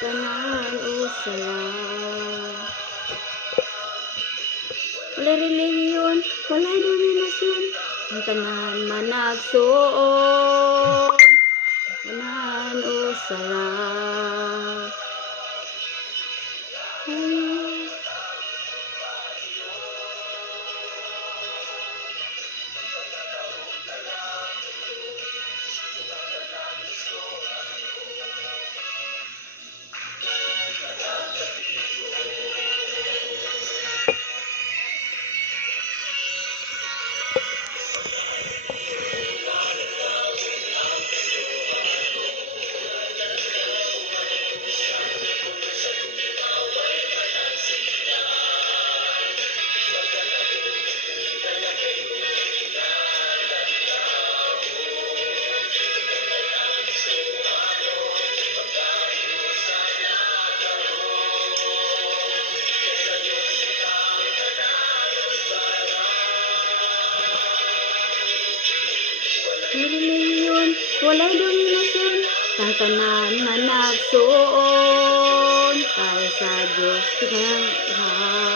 Tanan usala. Wala relihiyon, wala dominasyon, ang tanan managsuon. Tanan usala. Relihiyon, walay dominasyon, ang tanan managsuon, kay sa Diyos tinanghan.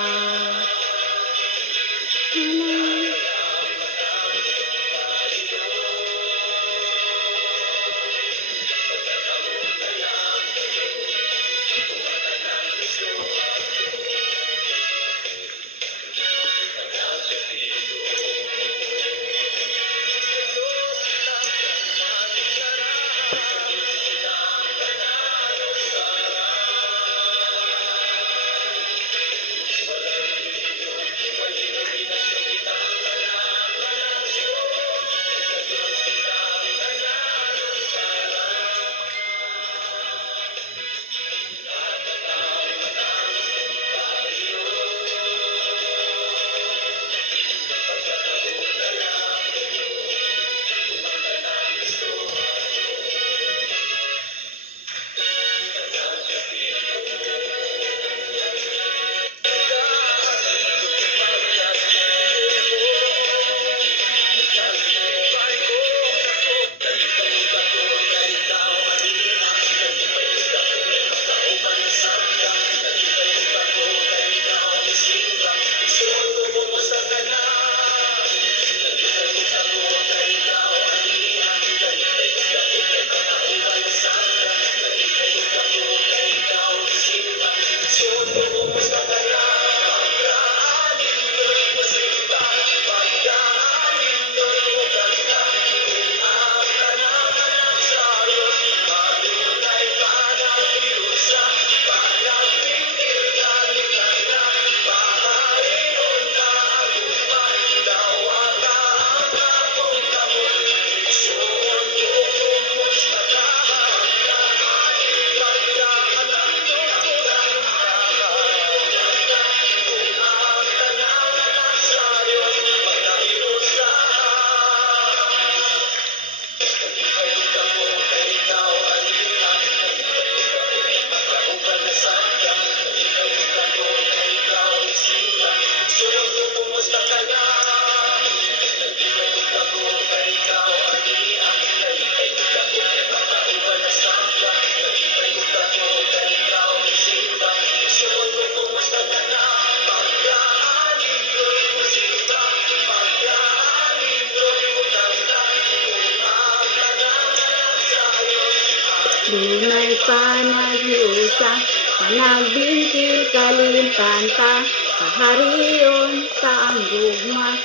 Dunay panaghiusa, panagbingkil kalimtan ta, kahariyon ta ang gugma,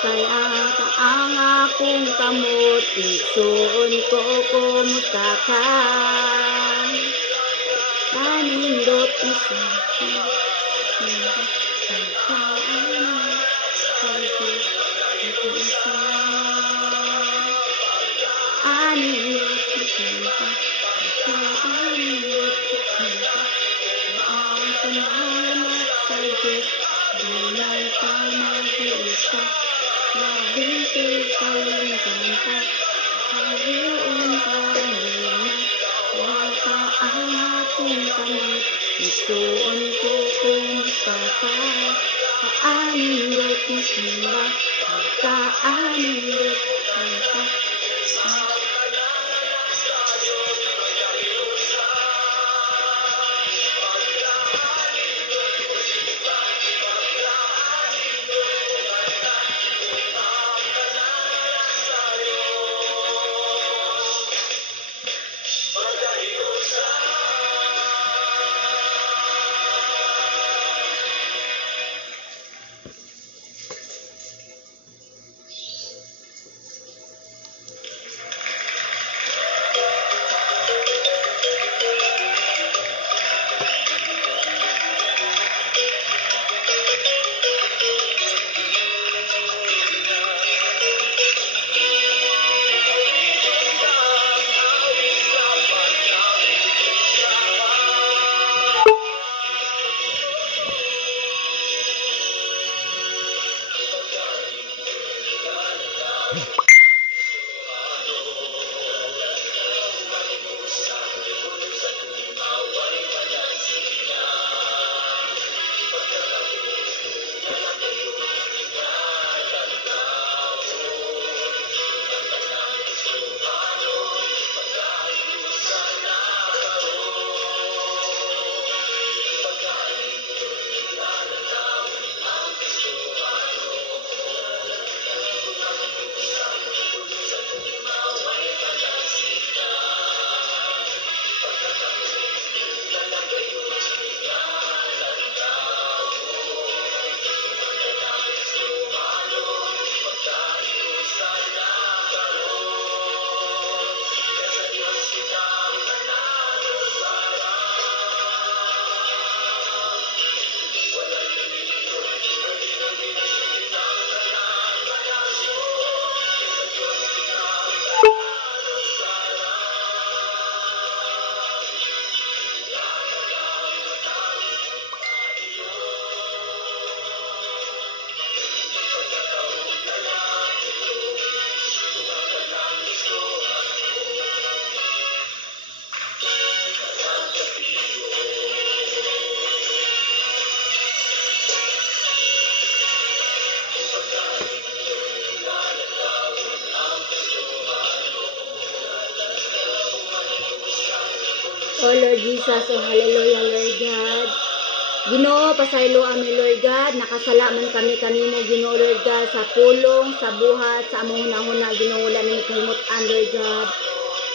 kaya ta ang akong kamot, igsuon ko kumusta ka. Anindot isa pagkaano sa Diyos isa. Anindot isa pagkaanindot isa. Ang panamak sa Diyos Dunay pa nag-iisa. Magbintig kayong kanta hariun ka muna. Wala ang ating kamay. Isuon ko kumusta ka. Kaanindot mo simba. Kaanindot ka. Oh Lord Jesus, oh hallelujah Lord God. Ginoo, pasaylo ami Lord God, nakasalaman kami kanimo Ginoo Lord God sa pulong, sa buhat, sa among hunahuna Ginoo wala nimo kahimut-an Lord God.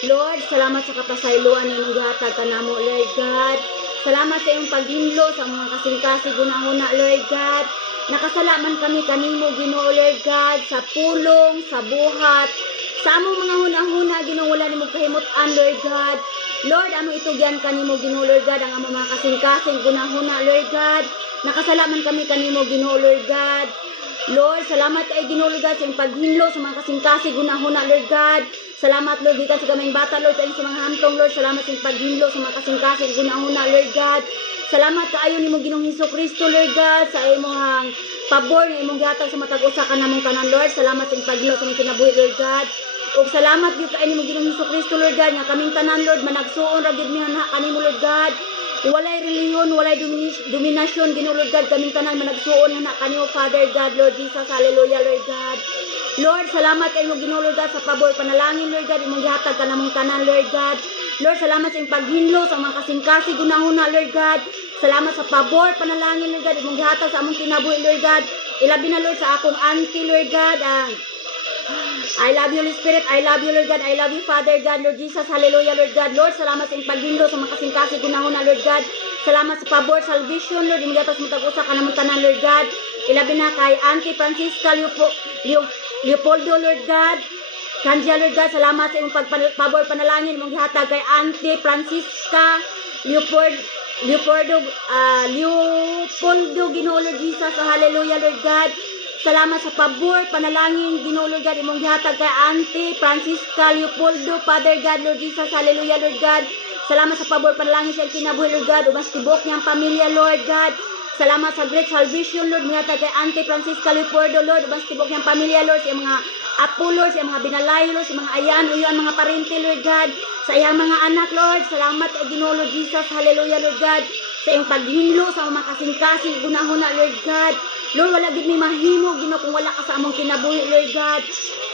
Lord, salamat sa kapasayloan nimong gihatag kanamo Lord God. Salamat sa iyong paghinlo sa mga kasing-kasing hunahuna Lord God. Nakasalaman kami kanimo Ginoo Lord God sa pulong, sa buhat, sa among mga hunahuna Ginoo wala nimo kahimut-an Lord God. Lord, amo itugyan kanimo Ginoo Lord God ang among mga kasing-kasing gunahuna Lord God. Nakasalaman kami kanimo Ginoo Lord God. Lord, salamat kay Ginoo Lord God sa iyong paghinlo sa mga kasing-kasing gunahuna Lord God. Salamat Lord gikan sa gamay bata Lord sa mga hantong Lord. Salamat sa iyong paghinlo sa mga kasing-kasing gunahuna Lord God. Salamat kaayo nimo Ginoong Hesukristo Lord God sa imong pabor nga imong gihatag sa matag usa ka namong tanan Lord. Salamat sa iyong paghinlo sa among kinabuhi Lord God. O salamat gyud kay nimo Ginoong Hesukristo Lord God nga kaming tanan Lord managsuon ra gyud mihan kanimo Lord God. Walay relihiyon, walay dominasyon Ginoo Lord God, kaming tanan managsuon nga kanimo Father God Lord Jesus. Hallelujah Lord God. Lord, salamat kay mo Ginoo Lord God sa pabor panalangin Lord God imong gihatag kanamong tanan Lord God. Lord, salamat sa imong paghinlo sa mga kasing-kasing gunahuna Lord God. Salamat sa pabor panalangin Lord God imong gihatag sa among kinabuhi Lord God. Ilabi na Lord sa akong auntie Lord God. I love you, Holy Spirit. I love you, Lord God. I love you, Father God, Lord Jesus. Hallelujah, Lord God. Lord, salamat sa iyong paghinlo sa mga kasing-kasing gunahuna, Lord God. Salamat sa pabor, salvation, Lord. Imong gatas mo tag-usa ka namang tanan, Lord God. Ilabi na kay Auntie Francisca Leopoldo, Lord God. Kandia, Lord God. Salamat sa iyong pabor panalangin. Imong gihatag kay Auntie Francisca Leopoldo, Ginoo Lord Jesus, hallelujah Lord God. Salamat sa pabor, panalangin, Ginoo Lord God, imong gihatag kay Auntie Francisca Leopoldo, Father God, Lord Jesus, hallelujah Lord God. Salamat sa pabor, panalangin siya kinabuhi Lord God, ubas tibok niyang pamilya Lord God. Salamat sa great salvation Lord, gihatag kay Auntie Francisca Leopoldo Lord, ubas tibok niyang pamilya Lord, sa mga apo Lord, sa mga binalayo Lord, sa mga ayan, uyan, mga parente Lord God, sa iyang mga anak Lord. Salamat kay Ginoo Lord Jesus, hallelujah Lord God, sa iyong paghinlo sa mga kasing-kasing gunahuna Lord God. Lord, wala gid may mahimo Ginoo kung wala ka sa among kinabuhi Lord God.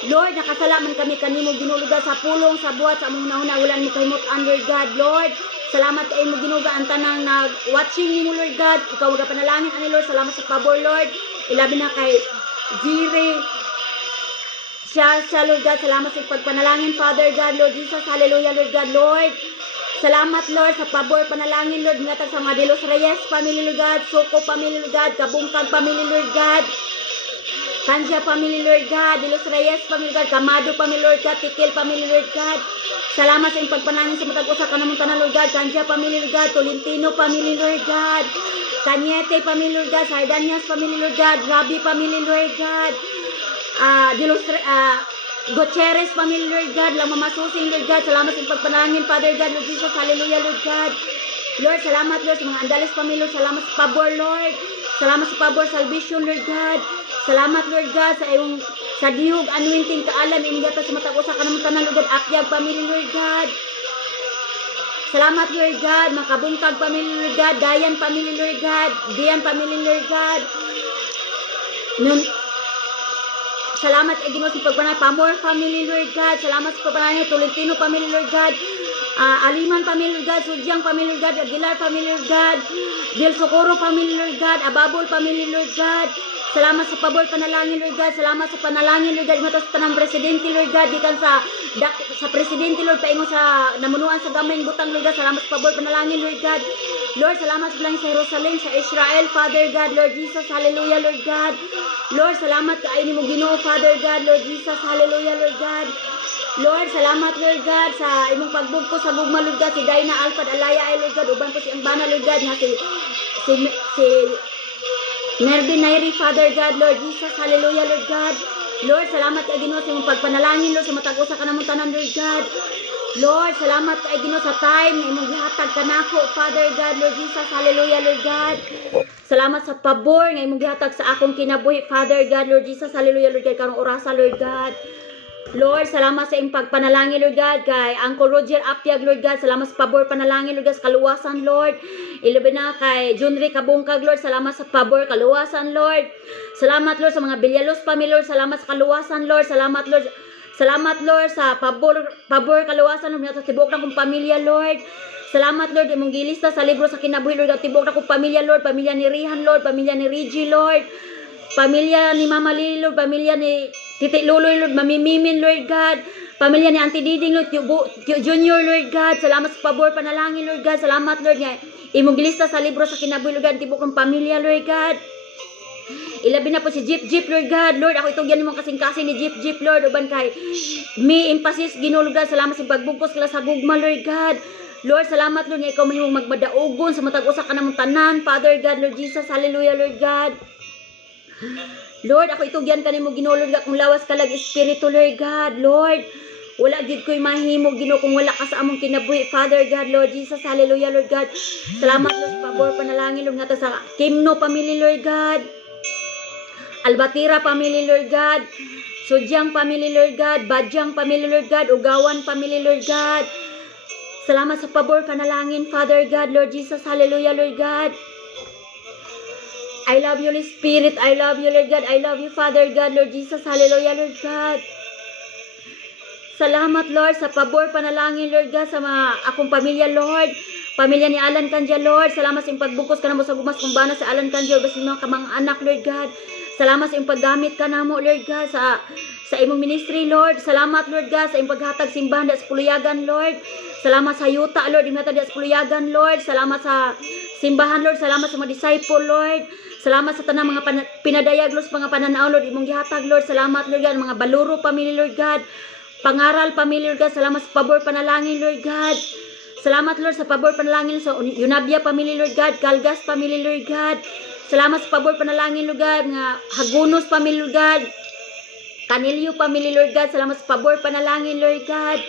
Lord, nakasalaman kami kanimo Ginoo Lord God, sa pulong, sa buhat, sa among hunahuna, wala mo kahimot-an Lord God. Lord, salamat kay mo Ginoo ang tanang nag-watching nimo Lord God. Ikaw ga panalangin ani Lord, salamat sa pabor Lord. Ilabi na kay Jire siya Lord God, salamat sa pagpanalangin Father God, Lord Jesus, hallelujah Lord God. Lord, salamat Lord sa pabor panalangin Lord, ngatag sa mga Delos Reyes family Lord God, Soko family Lord God, Kabungkag family Lord God, Kanja family Lord God, Delos Reyes family Lord God, Kamado family Lord God, Tikil family Lord God. Salamat sa pagpanalangin sa matag usa kanamong tanan Lord God, Kanja family Lord God, Tolentino family Lord God, Cañete family Lord God, Sardanias family Lord God, Rabi family Lord God, Gutierrez family Lord God, lang mamasusing Lord God. Salamat sa pagpanalangin Father God, Lord Jesus, hallelujah Lord God. Lord, salamat Lord sa mga Andales family Lord, salamat sa pabor Lord, salamat sa pabor salvation Lord God. Salamat Lord God sa iyong sa dihog anointing kaalam imong gata sa matag usa kanang tanan Lord God, Akyag family Lord God. Salamat Lord God, Makabungkag family Lord God, Dayan family Lord God, Dian family Lord God. Salamat kay Ginoo sa pagpanalangin Pamor family Lord God. Salamat sa pagpanalangin Tolentino family Lord God, Aliman family Lord God, Sudyang family Lord God, Aguilar family Lord God, Del Socorro family Lord God, Ababol family Lord God. Salamat sa pabor panalangin Lord God. Salamat sa panalangin Lord God matos tanang presidente Lord God, gikan sa presidente Lord paingon sa namunuan sa gamayng butang Lord God. Salamat sa pabor panalangin Lord God. Lord, salamat sa langit sa Jerusalem, sa Israel Father God, Lord Jesus, hallelujah Lord God. Lord, salamat kay nimo Ginoo Father God, Lord Jesus, hallelujah Lord God. Lord, salamat Lord God sa imong pagbugko sa gugma Lord God, si Dayna Alfad Alaya ay Lord God, uban po si Ambana Lord God, na si Nervin Nairi Father God, Lord Jesus, hallelujah Lord God. Lord, salamat kay Ginoo sa imong pagpanalangin Lord, sa matag usa kanamong tanan Lord God. Lord, salamat kay Ginoo sa time na imong gihatag kanako Father God, Lord Jesus, hallelujah Lord God. Salamat sa pabor nga imong gihatag sa akong kinabuhi Father God, Lord Jesus, hallelujah Lord God, karong orasa Lord God. Lord, salamat sa imong pagpanalangin Lord God kay Uncle Roger Apiag Lord God. Salamat sa pabor panalangin Lord God sa kaluwasan Lord. Ilabi na kay Junri Kabungkag Lord. Salamat sa pabor kaluwasan Lord. Salamat Lord sa mga Villalos family Lord. Salamat sa kaluwasan Lord. Salamat Lord. Salamat Lord sa pabor kaluwasan Lord. Sa tibok na kong pamilya Lord. Salamat Lord, imong gilista sa libro sa kinabuhi Lord. At tibok na kong pamilya Lord. Pamilya ni Rihan Lord. Pamilya ni Reggie Lord. Pamilya ni Mama Lily Lord. Pamilya ni Titi Luloy Lord, Mamimimin Lord God, pamilya ni Auntie Diding Lord, Tio Junior Lord God, salamat sa pabor panalangin Lord God, salamat Lord nga imong gilista sa libro sa kinabuhi Lord God, tibok ng pamilya Lord God. Ilabi na po si Jeep Lord God, Lord ako itugyan nimong kasing-kasing ni Jeep Lord, uban kay may emphasis Ginoo Lord God, salamat sa pagbugkos kala sa gugma Lord God. Lord, salamat Lord nga ikaw mahimong magmadaugon sa matag usa kanamong tanan Father God, Lord Jesus, hallelujah Lord God. Lord, ako itugyan kanimo Ginoo Lord God, kung lawas kalag espiritu Lord God. Lord, wala gid ko'y mahimo Ginoo kung wala ka sa among kinabuhi Father God, Lord Jesus, hallelujah Lord God. Salamat Lord sa pabor panalangin Lord nga sa Kimno family Lord God, Albatira family Lord God, Sudyang family Lord God, Badyang family Lord God, Ugawan family Lord God. Salamat sa pabor panalangin Father God, Lord Jesus, hallelujah Lord God. I love you, Holy Spirit. I love you, Lord God. I love you, Father God, Lord Jesus. Hallelujah, Lord God. Salamat, Lord, sa pabor panalangin, Lord God, sa mga akong pamilya, Lord. Pamilya ni Alan Kanja, Lord. Salamat sa iyong pagbukos ka na mo sa gumas kumbana sa Alan Kanja, Lord. Basta mga kamang anak, Lord God. Salamat sa iyong paggamit ka na mo, Lord God, sa imong ministry, Lord. Salamat, Lord God, sa iyong paghatag simbahan sa Puluyagan, Lord. Salamat sa yuta, Lord, imata sa Puluyagan, Lord. Salamat sa simbahan, Lord. Salamat sa mga disciple, Lord. Salamat sa tanang mga pinadayag, Lord, mga pananaw, Lord, imong gihatag, Lord. Salamat, Lord God, mga baluro, pamilya, Lord God. Pangaral, pamilya, Lord God. Salamat sa pabor, panalangin, Lord God. Salamat, Lord, sa pabor panalangin sa Yunabia family, Lord God, Calgas family, Lord God. Salamat sa pabor panalangin, Lord God, nga Hagunos family, Lord God. Canelio family, Lord God. Salamat sa pabor panalangin, Lord God.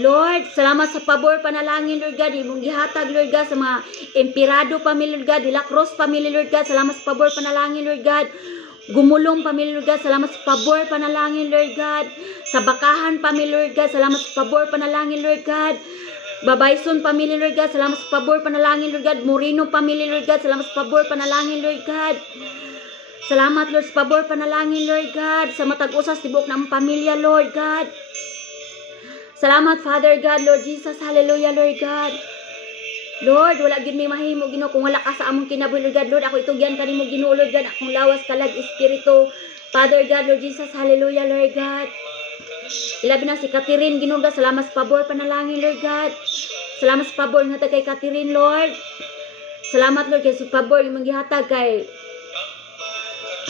Lord, salamat sa pabor panalangin, Lord God. Imong gihatag, Lord God, sa mga Emperado family, Lord God, De La Cruz family, Lord God. Salamat sa pabor panalangin, Lord God. Gumulong family, Lord God. Salamat sa pabor panalangin, Lord God. Sa Bakahan family, Lord God. Salamat sa pabor panalangin, Lord God. Babayson family, Lord God. Salamat sa pabor panalangin, Lord God. Moreno family, Lord God. Salamat sa pabor panalangin, Lord God. Salamat, Lord, sa pabor panalangin, Lord God. Sa matag usas tibok ng pamilya, Lord God. Salamat, Father God, Lord Jesus. Hallelujah, Lord God. Lord, wala gid may mahimo, Ginoo, kung wala ka sa among kinabuhi, Lord God. Lord, ako itugyan kanimo, Ginoo, Lord God. Akong lawas kalag espiritu. Father God, Lord Jesus. Hallelujah, Lord God. Ilabi na si Catherine, Ginoo, God. Salamat sa pabor panalangin, Lord God. Salamat sa pabor nga kay Catherine, Lord. Salamat, Lord, kay sa pabor yung manggihatag kay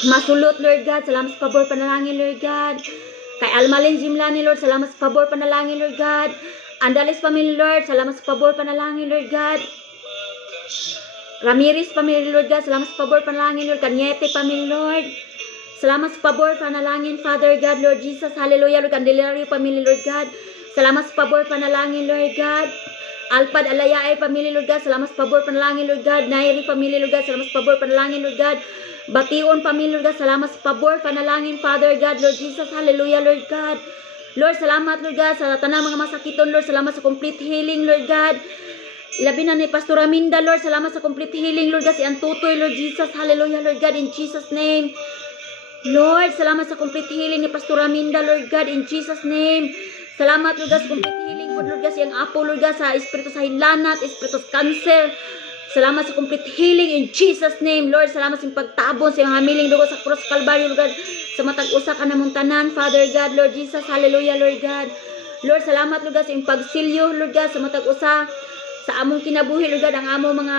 Masulot, Lord God. Salamat sa pabor panalangin, Lord God. Kay Almalin Jimlani, Lord. Salamat sa pabor panalangin, Lord God. Andales family, Lord. Salamat sa pabor panalangin, Lord God. Ramirez family, Lord God. Salamat sa pabor panalangin, Lord. Cañete family, Lord. Salamat sa pabor panalangin, Father God, Lord Jesus. Hallelujah, Lord. Candelario family, Lord God. Salamat sa pabor panalangin, Lord God. Alpad Alayae family, Lord God. Salamat sa pabor panalangin, Lord God. Nairi family, Lord God. Salamat sa pabor panalangin, Lord God. Bation family, Lord God. Salamat sa pabor panalangin, Father God, Lord Jesus. Hallelujah, Lord God. Lord, salamat, Lord God, sa tanang mga masakiton, Lord. Salamat sa complete healing, Lord God. Labi na ni Pastor Aminda, Lord. Salamat sa complete healing, Lord God. Si Antutoy, Lord Jesus. Hallelujah, Lord God. In Jesus' name. Lord, salamat sa complete healing ni Pastor Aminda, Lord God. In Jesus' name. Salamat, Lord God, sa complete healing, Lord God. Si ang apo, Lord God, sa espiritu sa hilanat, espiritu sa cancer. Salamat sa complete healing in Jesus' name, Lord. Salamat sa pagtabon sa mga hamiling dugo sa cross Calvary, Lord God. Sa matag usa ka namong tanan, Father God, Lord Jesus. Hallelujah, Lord God. Lord, salamat, Lord God, sa pagsilyo, Lord God, sa matag usa sa among kinabuhi, Lord God, ang among mga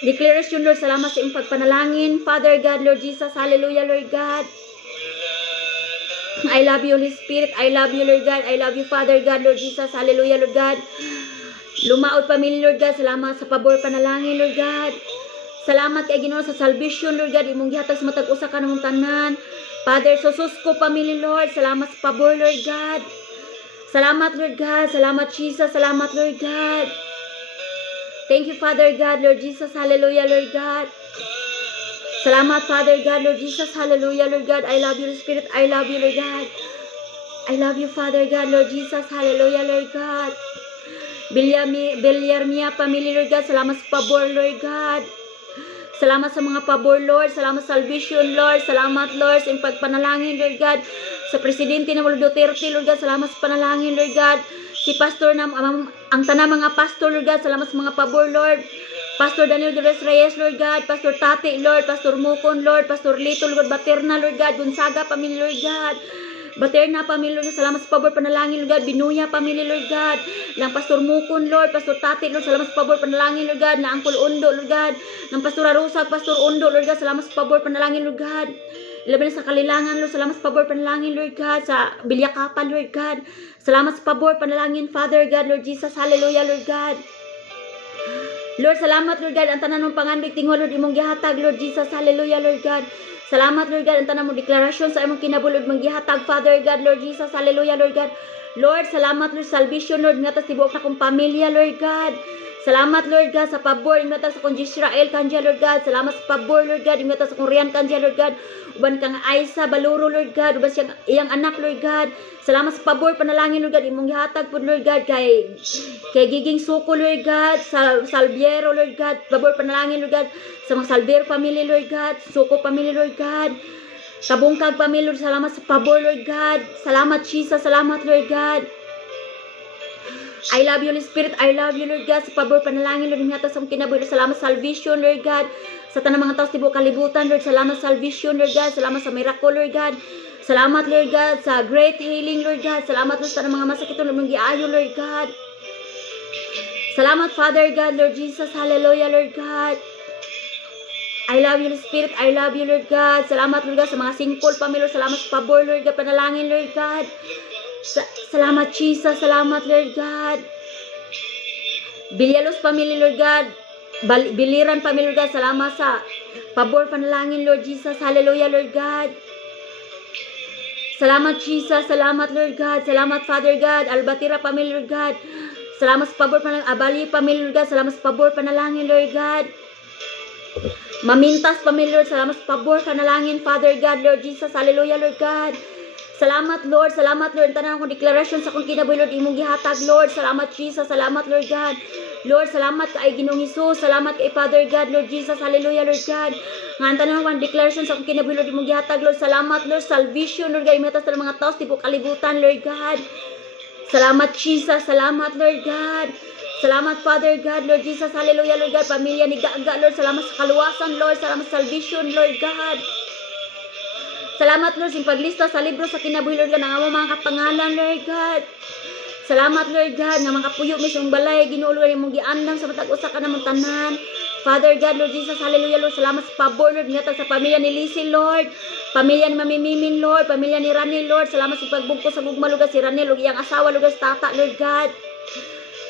declaration, Lord. Salamat sa pagpanalangin, Father God, Lord Jesus. Hallelujah, Lord God. I love you, Holy Spirit. I love you, Lord God. I love you, Father God, Lord Jesus. Hallelujah, Lord God. Lumaod pamilya, Lord God. Salamat sa pabor panalangin, Lord God. Salamat kay Ginoo sa salvation, Lord God. Imong gihatag sa matag usa ka namong tanan. Father, sususko pamilya, Lord. Salamat sa pabor, Lord God. Salamat, Lord God. Salamat, Jesus. Salamat, Lord God. Thank you, Father God, Lord Jesus. Hallelujah, Lord God. Salamat, Father God, Lord Jesus. Hallelujah, Lord God. I love you, Spirit. I love you, Lord God. I love you, Father God, Lord Jesus. Hallelujah, Lord God. Bilyarmia family, Lord God. Salamat sa pabor, Lord God. Salamat sa mga pabor, Lord. Salamat sa salvation, Lord. Salamat, Lord, sa pagpanalangin, Lord God. Sa Presidente na Duterte, Lord God. Salamat sa panalangin, Lord God. Si Pastor na, ang tanang mga pastor, Lord God. Salamat sa mga pabor, Lord. Pastor Daniel Dolores Reyes, Lord God. Pastor Tate, Lord. Pastor Mukon, Lord. Pastor Lito, Lord. Baterna, Lord God. Gonzaga, pamilya, Lord God. Baterna, pamilya, Lord God. Salamat sa pabor, panalangin, Lord God. Binuya, pamilya, Lord God. Lang Pastor Mukon, Lord. Pastor Tate, Lord. Salamat sa pabor, panalangin, Lord God. Na Angkol Undo, Lord God. Ng Pastor Arusag, Pastor Undo, Lord God. Salamat sa pabor, panalangin, Lord God. Ilaban na sa Kalilangan, Lord. Salamat sa pabor, panalangin, Lord God. Sa Bilyakapan, Lord God. Salamat sa pabor, panalangin, Father God, Lord Jesus. Hallelujah, Lord God. Lord, salamat, Lord God. Ang tanan mong panganbig tingwa, Lord, imong gihatag, Lord Jesus. Hallelujah, Lord God. Salamat, Lord God. Ang tanan mong deklarasyon sa imong kinabulod mong gihatag, Father God, Lord Jesus. Hallelujah, Lord God. Lord, salamat, Lord, salvation, Lord, nga tas tibuok na kong pamilya, Lord God. Salamat, Lord God, sa pabor, nga tas sa kong Israel, kanja, Lord God. Salamat sa pabor, Lord God, nga tas sa kong Rian, kanja, Lord God. Uban kang Aisa, Baluro, Lord God. Uban siyang iyang anak, Lord God. Salamat sa pabor, panalangin, Lord God. Imong gihatag po, Lord God, kay Giging Suko, Lord God. Salviero, Lord God. Pabor, panalangin, Lord God. Sa mga Salviero family, Lord God. Suko family, Lord God. Kabungkag family, Lord. Salamat sa pabor, Lord God. Salamat, Jesus. Salamat, Lord God. I love you, Holy Spirit. I love you, Lord God. Sa pabor, panalangin, Lord. Nga sa kinabuhi, Lord. Salamat sa salvation, Lord God. Sa tanang mga tao, tibuok kalibutan, Lord. Salamat sa salvation, Lord God. Salamat sa miracle, Lord God. Salamat, Lord God, sa great healing, Lord God. Salamat, Lord, sa mga masakit, Lord, mong giayo, Lord God. Salamat, Father God, Lord Jesus. Hallelujah, Lord God. I love you, Holy Spirit. I love you, Lord God. Salamat, Lord God, sa mga singkol, pamilya. Salamat sa pabor, Lord God. Panalangin, Lord God. Salamat, Jesus. Salamat, Lord God. Villalobos family, Lord God. Biliran family, Lord God. Salamat sa pabor panalangin, Lord Jesus. Hallelujah, Lord God. Salamat, Jesus. Salamat, Lord God. Salamat, Father God. Albatira family, Lord God. Salamat sa pabor panalangin. Abali family, Lord God. Salamat sa pabor panalangin, Lord God. Mamintas family, Lord. Salamat sa pabor panalangin, Father God, Lord Jesus. Hallelujah, Lord God. Salamat, Lord. Salamat, Lord. Tanan akong deklarasyon sa akong kinabuhi, Lord. Imong gihatag, Lord. Salamat, Jesus. Salamat, Lord God. Lord, salamat kay Ginoong Hesus. Salamat kay Father God, Lord Jesus. Hallelujah, Lord God. Nga tanan akong deklarasyon sa akong kinabuhi, Lord. Imong gihatag, Lord. Salamat, Lord. Salvation, Lord God. Imitas sa mga taos, tibok kalibutan, Lord God. Salamat, Jesus. Salamat, Lord God. Salamat, Father God, Lord Jesus. Hallelujah, Lord God. Pamilya ni Gaga, Lord. Salamat sa kaluwasan, Lord. Salamat sa salvation, Lord God. Salamat, Lord, sa paglista sa libro sa kinabuhi, Lord God, ng among mga kapangalan, Lord God. Salamat, Lord God, nga mga kapuyo misong balay, Ginoo, Lord, imong giandam sa matag usa ka namang tanan. Father God, Lord Jesus, hallelujah, Lord, salamat sa pabor, Lord, nga sa pamilya ni Lizzie, Lord, pamilya ni Mami Mimin, Lord, pamilya ni Rani, Lord, salamat sa pagbungko sa gugma, Lord God, si Rani, Lord, iyang asawa, Lord God, sa tata, Lord God.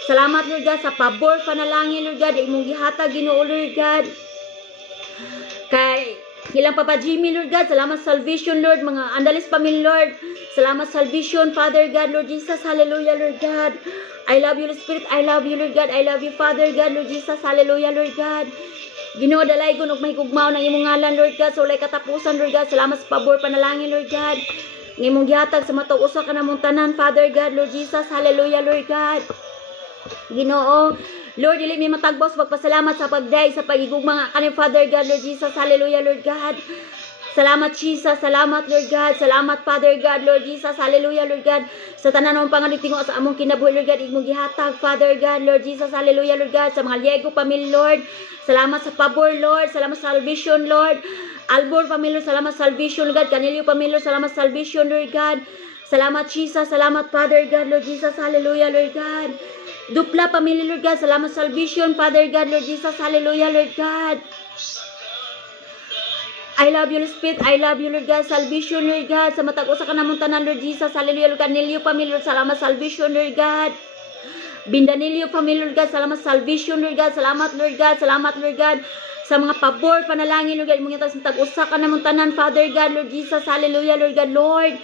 Salamat, Lord God, sa pabor, panalangin, Lord God, imong gihatag, Ginoo, Lord God. Kay ilang Papa Jimmy, Lord God, salamat salvation, Lord, mga Andalis family, Lord, salamat salvation, Father God, Lord Jesus, hallelujah, Lord God. I love you, Lord Spirit, I love you, Lord God, I love you, Father God, Lord Jesus, hallelujah, Lord God. Ginoo, dalay ko, mahigugmaw ng imong ngalan, Lord God, so walay katapusan, Lord God, salamat sa pabor, panalangin, Lord God. Ng imong gihatag sa matag usa ka namong tanan, Father God, Lord Jesus, hallelujah, Lord God. Ginoo, Lord, dili mi matagbaw sa pagpasalamat sa pagday sa pagigugma nga kaning Father God, Lord Jesus, hallelujah, Lord God. Salamat, Jesus, salamat, Lord God, salamat, Father God, Lord Jesus, hallelujah, Lord God. Sa tanan ng panganitingo sa among kinabuhi, Lord God, imong gihatag, Father God, Lord Jesus, hallelujah, Lord God. Sa mga Liego family, Lord, salamat sa pabor, Lord, salamat sa salvation, Lord. Albor family, salamat sa salvation, Lord God. Canelio family, salamat sa salvation, Lord God. Salamat, Jesus, salamat, Father God, Lord Jesus, hallelujah, Lord God. Dupla pamilya, Lord God, salamat salvation, Father God, Lord Jesus, hallelujah, Lord God. I love you, Lord Spirit, I love you, Lord God, salvation, Lord God, sa matag usa ka namong tanan, Lord Jesus, hallelujah, Lord God. Nilio pamilya, Lord, salamat salvation, Lord God. Bindanilio pamilya, Lord God, salamat salvation, Lord God, salamat, Lord God, salamat, Lord God. Sa mga pabor, panalangin, Lord God, imong sa matag usa ka namong tanan, Father God, Lord Jesus, hallelujah, Lord God, Lord.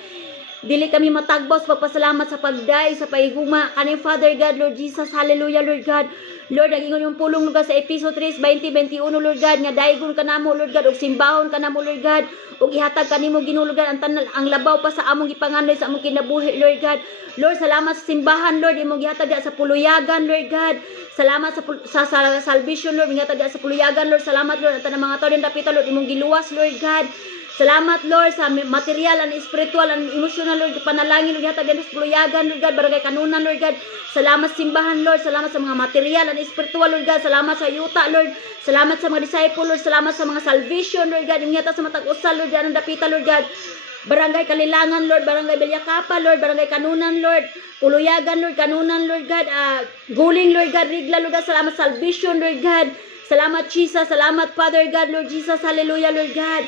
Dili kami matagbos pagpasalamat sa pagday sa paiguma kaning Father God, Lord Jesus, hallelujah, Lord God. Lord, ang ingon yung pulong, Lord God, sa Episo 3:20-21, Lord God, nga daygon ka namo, Lord God, og simbahon ka namo, Lord God, og ihatag kanimo, Ginoo, Lord God, ang tanan, ang labaw pa sa among gipangandoy sa among kinabuhi, Lord God. Lord, salamat sa simbahan, Lord, imong gihatag sa puluyagan, Lord God. Salamat sa salvation, Lord, gihatag sa puluyagan, Lord. Salamat, Lord, ang tanang mga tao din dapita, Lord, imong giluwas, Lord God. Salamat, Lord, sa material and spiritual and emotional, Lord, panalangin, Lord, hatag sa puluyagan, Lord God, barangay kanunan, Lord God. Salamat simbahan, Lord, salamat sa mga material and spiritual, Lord God. Salamat sa yuta, Lord. Salamat sa mga disciple, Lord. Salamat sa mga salvation, Lord God. Ingata sa matag-usal, Lord, anong dapita, Lord God. Barangay Kalilangan, Lord, barangay Belyakapa, Lord, barangay Kanunan, Lord, puluyagan, Lord, Kanunan, Lord God, Guling, Lord God, Rigla, Lord God, salamat salvation, Lord God. Salamat, Jesus, salamat, Father God, Lord Jesus, hallelujah, Lord God.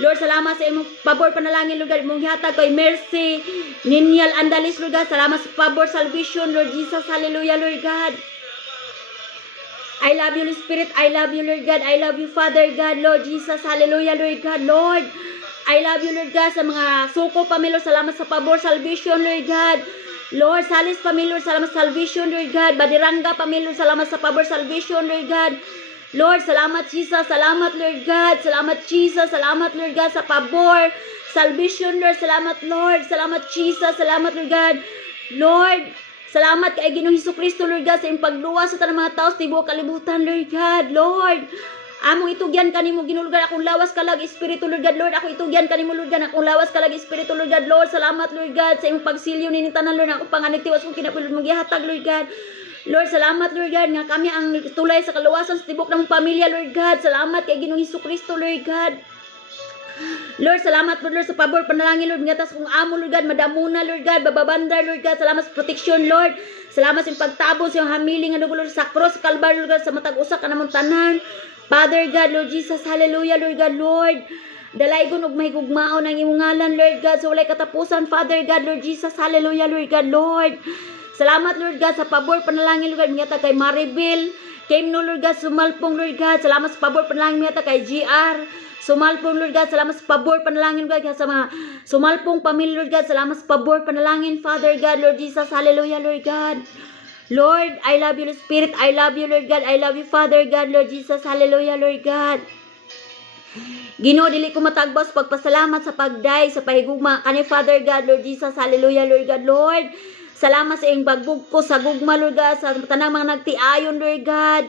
Lord, salamat sa imong pabor panalangin, Lord God, imong gihatag kay Mercy Ninyal Andalis, Lord God, salamat sa pabor salvation, Lord Jesus, hallelujah, Lord God. I love you, Lord Spirit, I love you, Lord God, I love you, Father God, Lord Jesus, hallelujah, Lord God, Lord. I love you, Lord God, sa mga suko pamilyo, salamat sa pabor salvation, Lord God. Lord, Salis pamilyo, salamat sa salvation, Lord God. Badiranga pamilyo, salamat sa pabor salvation, Lord God. Lord, salamat, Jesus, salamat, Lord God, salamat, Jesus, salamat, Lord God, sa pabor, salvation, Lord, salamat, Lord, salamat, Jesus, salamat, Lord God, Lord, salamat kay Ginoong Hesukristo, Lord God, sa iyong pagluwas sa tanang mga tao sa tibuok kalibutan, Lord God, Lord, among itugyan kanimo, Ginoo, Lord God, akong lawas kalag Espiritu, Lord God, Lord, ako itugyan kanimo, Lord God, akong lawas kalag Espiritu, Lord God, Lord, salamat, Lord God, sa iyong pagsilyo ni tanan, Lord, akong panganitiwas kong kinapulod maghihatag, Lord God. Lord, salamat, Lord God, nga kami ang tulay sa kaluwasan sa tibok ng pamilya, Lord God. Salamat kay Ginoong Hesukristo, Lord God. Lord, salamat po, Lord, sa pabor, panalangin, Lord, ngatas kong amo, Lord God, madamuna, Lord God, bababanda, Lord God, salamat sa protection, Lord. Salamat sa pagtabos, yung hamiling, ano, Lord, sa cross, kalbar, Lord God, sa matag-usa ka namang tanan. Father God, Lord Jesus, hallelujah, Lord God, Lord. Dalaygon og may gugmao ng imong ngalan, Lord God, sa walay katapusan, Father God, Lord Jesus, hallelujah, Lord God, Lord. Salamat, Lord God, sa pabor panalangin, Lord God, mga kay Maribel, kay no, Lord God, sumalpong, Lord God. Salamat sa pabor panalangin, mga kay GR, sumalpong, Lord God. Salamat sa pabor panalangin, Lord God, sa mga sumalpong pamilya, Lord God. Salamat sa pabor panalangin, Father God, Lord Jesus, hallelujah, Lord God. Lord, I love you, Lord Spirit, I love you, Lord God, I love you, Father God, Lord Jesus, hallelujah, Lord God. Ginoo, dili ko matagbas pagpasalamat sa pagday sa pahigugma kani Father God, Lord Jesus, hallelujah, Lord God, Lord. Salamat sa iyong pagbugko sa gugma, Lord God, sa tanang mga nagtiayon, Lord God.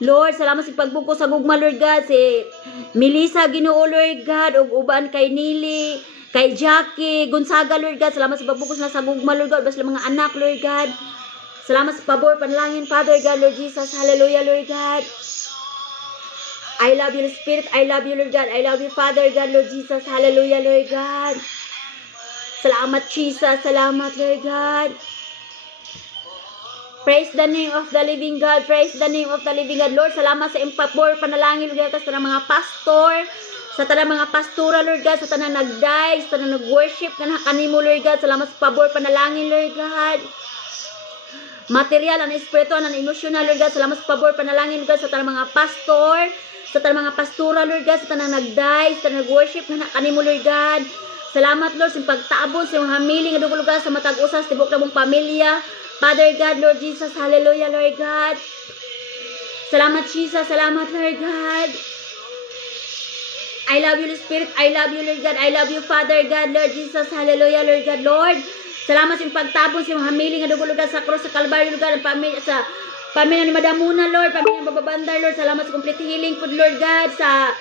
Lord, salamat sa pagbugko sa gugma, Lord God, si Melissa, Ginoo, Lord God, ug uban kay Nili, kay Jackie, Gonzaga, Lord God. Salamat sa pagbugko na sa gugma, Lord God, basta mga anak, Lord God. Salamat sa pabor panalangin, Father God, Lord Jesus, hallelujah, Lord God. I love you, Spirit. I love you, Lord God. I love you, Father God, Lord Jesus. Hallelujah, Lord God. Salamat, Jesus. Salamat, Lord God. Praise the name of the living God. Praise the name of the living God. Lord, salamat sa impapor panalangin, Lord God, sa tanang mga pastor, sa tanang mga pastora, Lord God, sa tanang nagday, sa tanang nag-worship, na kanimo, Lord God. Salamat sa pabor panalangin, Lord God. Material, ang espiritual, ang emotional, Lord God. Salamat sa pabor panalangin, Lord God, sa tanang mga pastor, sa tanang mga pastora, Lord God, sa tanang nagday, sa tanang nag-worship, na kanimo, Lord God. Salamat, Lord, sa pagtabon, sa iyong hamiling, na lugar sa matag usas, tibok na mong pamilya. Father God, Lord Jesus, hallelujah, Lord God. Salamat, Jesus, salamat, Lord God. I love you, Lord Spirit, I love you, Lord God, I love you, Father God, Lord Jesus, hallelujah, Lord God, Lord. Salamat sa pagtabon, sa iyong hamiling, na lugar sa cross, sa Calvary, Lord God, sa pamilya ni Madam Muna, Lord, pamilya ni Bababandar, Lord. Salamat sa complete healing po, Lord God, sa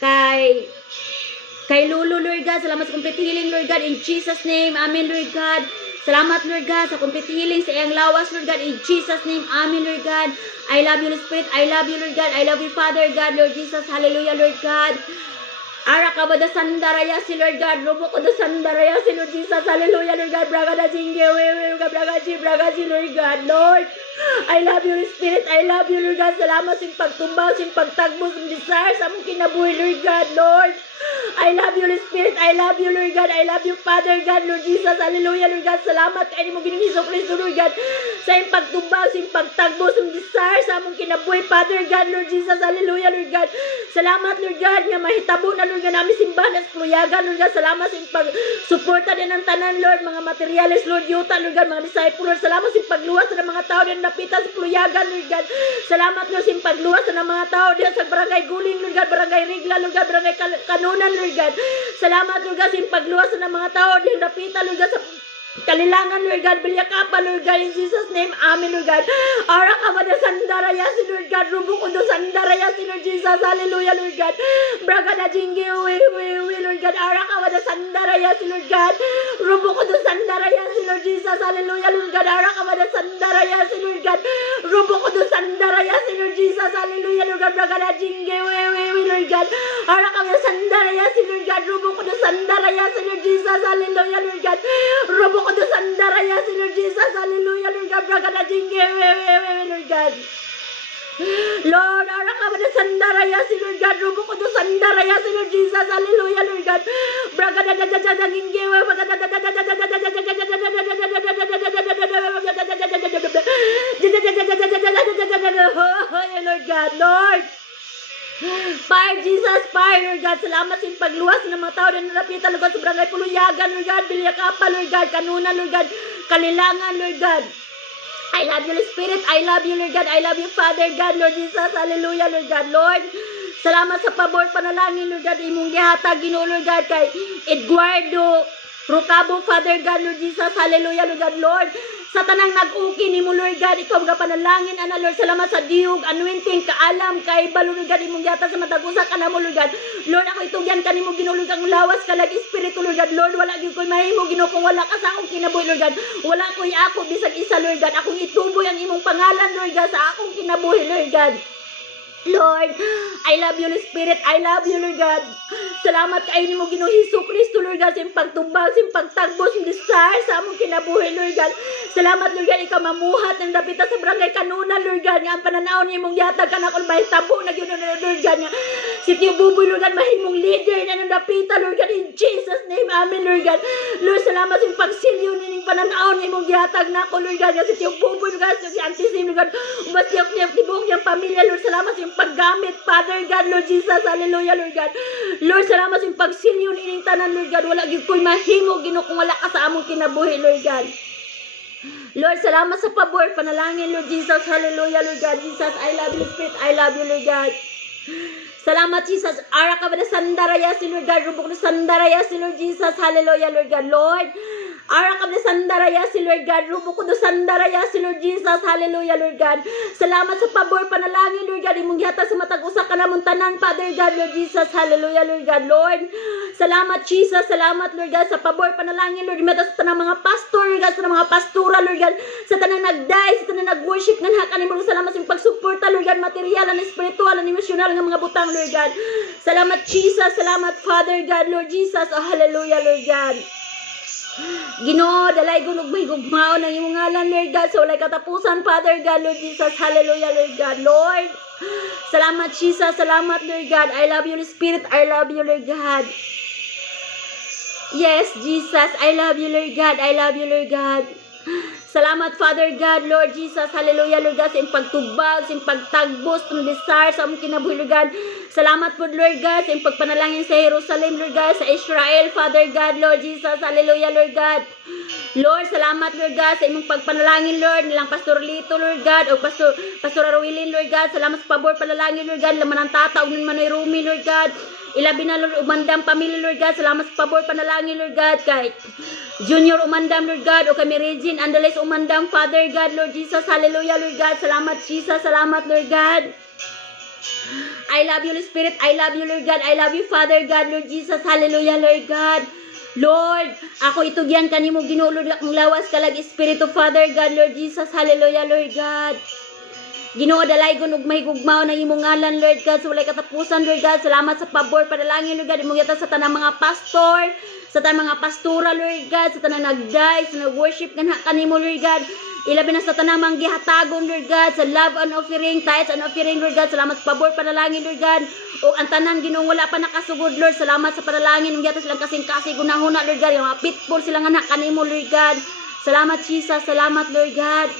kay Lulu, Lord God. Salamat sa complete healing, Lord God, in Jesus' name. Amen, Lord God. Salamat, Lord God, sa complete healing sa iyang lawas, Lord God, in Jesus' name. Amen, Lord God. I love you, Lord Spirit. I love you, Lord God. I love you, Father God, Lord Jesus. Hallelujah, Lord God. Ara ka ba da sandaraya si Lord God? Rubo ko da sandaraya si Lord Jesus. Hallelujah, Lord God. Braga da jingge, braga si Lord God. Lord, I love you, Lord Spirit. I love you, Lord God. Salamat sa pagtumba, sa pagtagbo, sa desire, sa mong kinabuhi, Lord God. Lord, I love you, Lord Spirit. I love you, Lord God. I love you, Father God, Lord Jesus. Hallelujah, Lord God. Salamat kay mo gining Hesus Kristo, Lord God. Sa iyong pagtumba, sa iyong pagtagbo, sa desire, sa mong kinabuhi, Father God, Lord Jesus. Hallelujah, Lord God. Salamat, Lord God, nga mahitabo na, Lord God, namin simbahan at pluyagan, Lord God. Salamat sa iyong pag-suporta din ng tanan, Lord. Mga materialis, Lord, yuta, Lord God, mga disciple, Lord. Salamat sa iyong pagluwas ng mga tao din napitan sa pluyagan, Lord God. Salamat, Lord, sa iyong pagluwas ng mga tao din sa barangay Guling, Lord God, barangay Rigla, Lord God, barangay Kanunan, Lord God. Salamat, Lord God, sa iyong pagluwas ng mga tao din napitan, Lord God, sa Kalilangan, Lord God, Bilyakapa, Lord God, in Jesus' name, amen, Lord God. Ara ka ba na sandaraya si Lord God, rubo ko do sandaraya si Lord Jesus, hallelujah, Lord God. Braga na jingi, we, Lord God, ara ka ba na sandaraya si Lord God, rubo ko do sandaraya si Lord Jesus, hallelujah, Lord God, ara ka ba na sandaraya si Lord God, rubo ko do sandaraya si Lord Jesus, hallelujah, Lord God, braga na jingi, we, Lord God, ara ka ba na sandaraya si Lord God, rubo ko do sandaraya si Lord Jesus, hallelujah, Lord God, rubo ko do sandaraya si Lord Jesus, hallelujah, Lord God, braga na jingi, Lord God. Lord, ara ka ba na sandaraya si Lord God, rubo ko do sandaraya si Lord Jesus, hallelujah, Lord God, braga na jingi, Lord God, Lord. Fire, Jesus, fire, Lord God. Salamat sa pagluwas ng mga tao na nalapitan, Lord God, sa barangay Puluyagan, Lord God, Bilyakapa, Lord God, Kanunan, Lord God, Kalilangan, Lord God. I love you, Lord Spirit. I love you, Lord God. I love you, Father God, Lord Jesus. Hallelujah, Lord God. Lord, salamat sa pabor panalangin, Lord God. Imong gihatag, Ginoo, Lord God, kay Eduardo Rocabo, Father God, Lord Jesus. Hallelujah, Lord God. Lord, sa tanang nag-uki ni mo, Lord God, ikaw mga panalangin, ana, Lord, salamat sa diog, anointing, kaalam, kay balo, Lord God, imong yata sa matagusa ka na mo, Lord God. Lord, ako itugyan ka ni mo, Ginoo, Lord, kang lawas ka, espiritu, Lord God. Lord, wala gyud ko'y mahimo, Ginoo, kung wala ka sa akong kinabuhi, Lord God. Wala ko'y ako, bisag isa, Lord God. Akong ituboy ang imong pangalan, Lord God, sa akong kinabuhi, Lord God. Lord, I love you, Lord Spirit. I love you, Lord God. Salamat kay ni mo, Ginoo Hesus Kristo, Lord God, sa pagtumbal, sa pagtagbo, sa desire, sa among kinabuhi, Lord God. Salamat, Lord God, ikaw mamuhat ng dapita sa barangay Kanunan, Lord God, nga ang pananaw ni mong yatag ka na kung bahitabo na yun, Lord God, nga. Si Tio Buboy, Lord God, mahimong leader na nandapita, Lord God, in Jesus' name, amen, Lord God. Lord, salamat sa pagsilyo nining pananaon ng imong gihatag na ako, Lord God, si Tio Buboy, Lord God, si Auntie Sim, Lord God, ubas niya, tibok niyang pamilya, Lord, salamat sa paggamit, Father God, Lord Jesus, hallelujah, Lord God. Lord, salamat sa pagsilyo nining tanan, Lord God, wala gid ko'y mahimo, Ginoo, kung wala ka sa among kinabuhi, Lord God. Lord, salamat sa pabor, panalangin, Lord Jesus, hallelujah, Lord God, Jesus, I love you, Spirit, I love you, Lord God. Salamat, Jesus, ara ka ba na sandaraya si Lord God, rubok na sandaraya si Lord Jesus, hallelujah, Lord God, Lord, ara ka ba na sandaraya si Lord God, rubok na sandaraya si Lord Jesus, hallelujah, Lord God. Salamat sa pabor, panalangin, Lord God, imong gihata sa matag-usa ka namong tanan, Father God, Lord Jesus, hallelujah, Lord God, Lord. Salamat, Jesus, salamat, Lord God, sa pabor, panalangin, Lord, imata sa tanang mga pastor, Lord God, sa mga pastura, Lord God, sa tanang nagday, sa tanang nag-worship, ng hakanin mo, salamat sa pagsuporta, Lord God, material, and spiritual, and emotional, ng mga butang, Lord God. Salamat, Jesus, salamat, Father God, Lord Jesus, oh, hallelujah, Lord God. Ginoo, dalay gunog may gugmao ng iyong ngalan, Lord God, sa walay katapusan, Father God, Lord Jesus, hallelujah, Lord God, Lord. Salamat, Jesus, salamat, Lord God. I love you, Spirit, I love you, Lord God. Yes, Jesus, I love you, Lord God, I love you, Lord God. Salamat, Father God, Lord Jesus, hallelujah, Lord God, sa iyong pagtubag, sa iyong pagtagbos, sa iyong desire, sa among kinabuhi, Lord God. Salamat po, Lord God, sa iyong pagpanalangin sa Jerusalem, Lord God, sa Israel, Father God, Lord Jesus, hallelujah, Lord God. Lord, salamat, Lord God, sa imong pagpanalangin, Lord, nilang Pastor Lito, Lord God, o Pastor Arwilin, Lord God, salamat sa pabor panalangin, Lord God, laman ang tataw ng Manoy Rumi, Lord God, ilabi na, Lord, umandam pamilya, Lord God, salamat sa pabor panalangin, Lord God, kay Junior umandam, Lord God, o kami Regine Andales umandam, Father God, Lord Jesus, hallelujah, Lord God, salamat, Jesus, salamat, Lord God. I love you, Holy Spirit, I love you, Lord God, I love you, Father God, Lord Jesus, hallelujah, Lord God. Lord, ako itugyan kanimo, Ginoo, Lord, akong lawas kalag Espiritu, Father God, Lord Jesus, hallelujah, Lord God. Ginoo, dalay ug may gugmaw ng imong ngalan, Lord God, sa walay katapusan, Lord God. Salamat sa pabor, panalangin, Lord God, imong yata sa tanang mga pastor, sa tanang mga pastura, Lord God, sa tanang nagday, sa nag-worship kanimo, Lord God. Ilabi na sa tanang mga gihatagon, Lord God, sa love and offering, tithes and offering, Lord God. Salamat sa pabor, panalangin, Lord God. O ang tanan, Ginoo, wala pa nakasugod, Lord. Salamat sa panalangin, imong yata silang kasing-kasing gunahuna, Lord God. Yung mga pitbull silang anak kanimo, Lord God. Salamat, Jesus. Salamat, Lord God.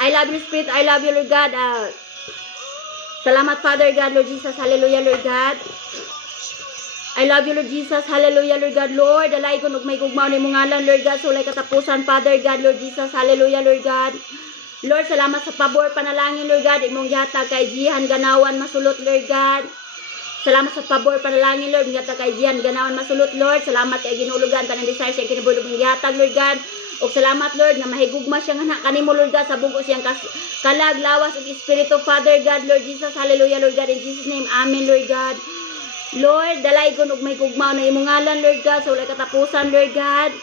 I love you, Spirit. I love you, Lord God. Salamat, Father God, Lord Jesus. Hallelujah, Lord God. I love you, Lord Jesus. Hallelujah, Lord God. Lord, alay ko may gugmaw ni mong ngalan, Lord God. Sulay katapusan, Father God, Lord Jesus. Hallelujah, Lord God. Lord, salamat sa pabor, panalangin, Lord God. Imong yatag kay Jihan Ganawan masulot, Lord God. Salamat sa pabor, panalangin, Lord. Imong yatag kay Jihan Ganawan masulot, Lord. Salamat kay ginulugan, tanang desire siya kinabulog ng yatag, Lord God. O salamat, Lord, na mahigugma siya nga kanimo, Lord God, sa bugos siyang kalag, lawas, ug Espiritu, Father God, Lord Jesus, hallelujah, Lord God, in Jesus' name, amen, Lord God. Lord, dalay ko ug may gugmaw na imong ngalan, Lord God, sa walay katapusan, Lord God.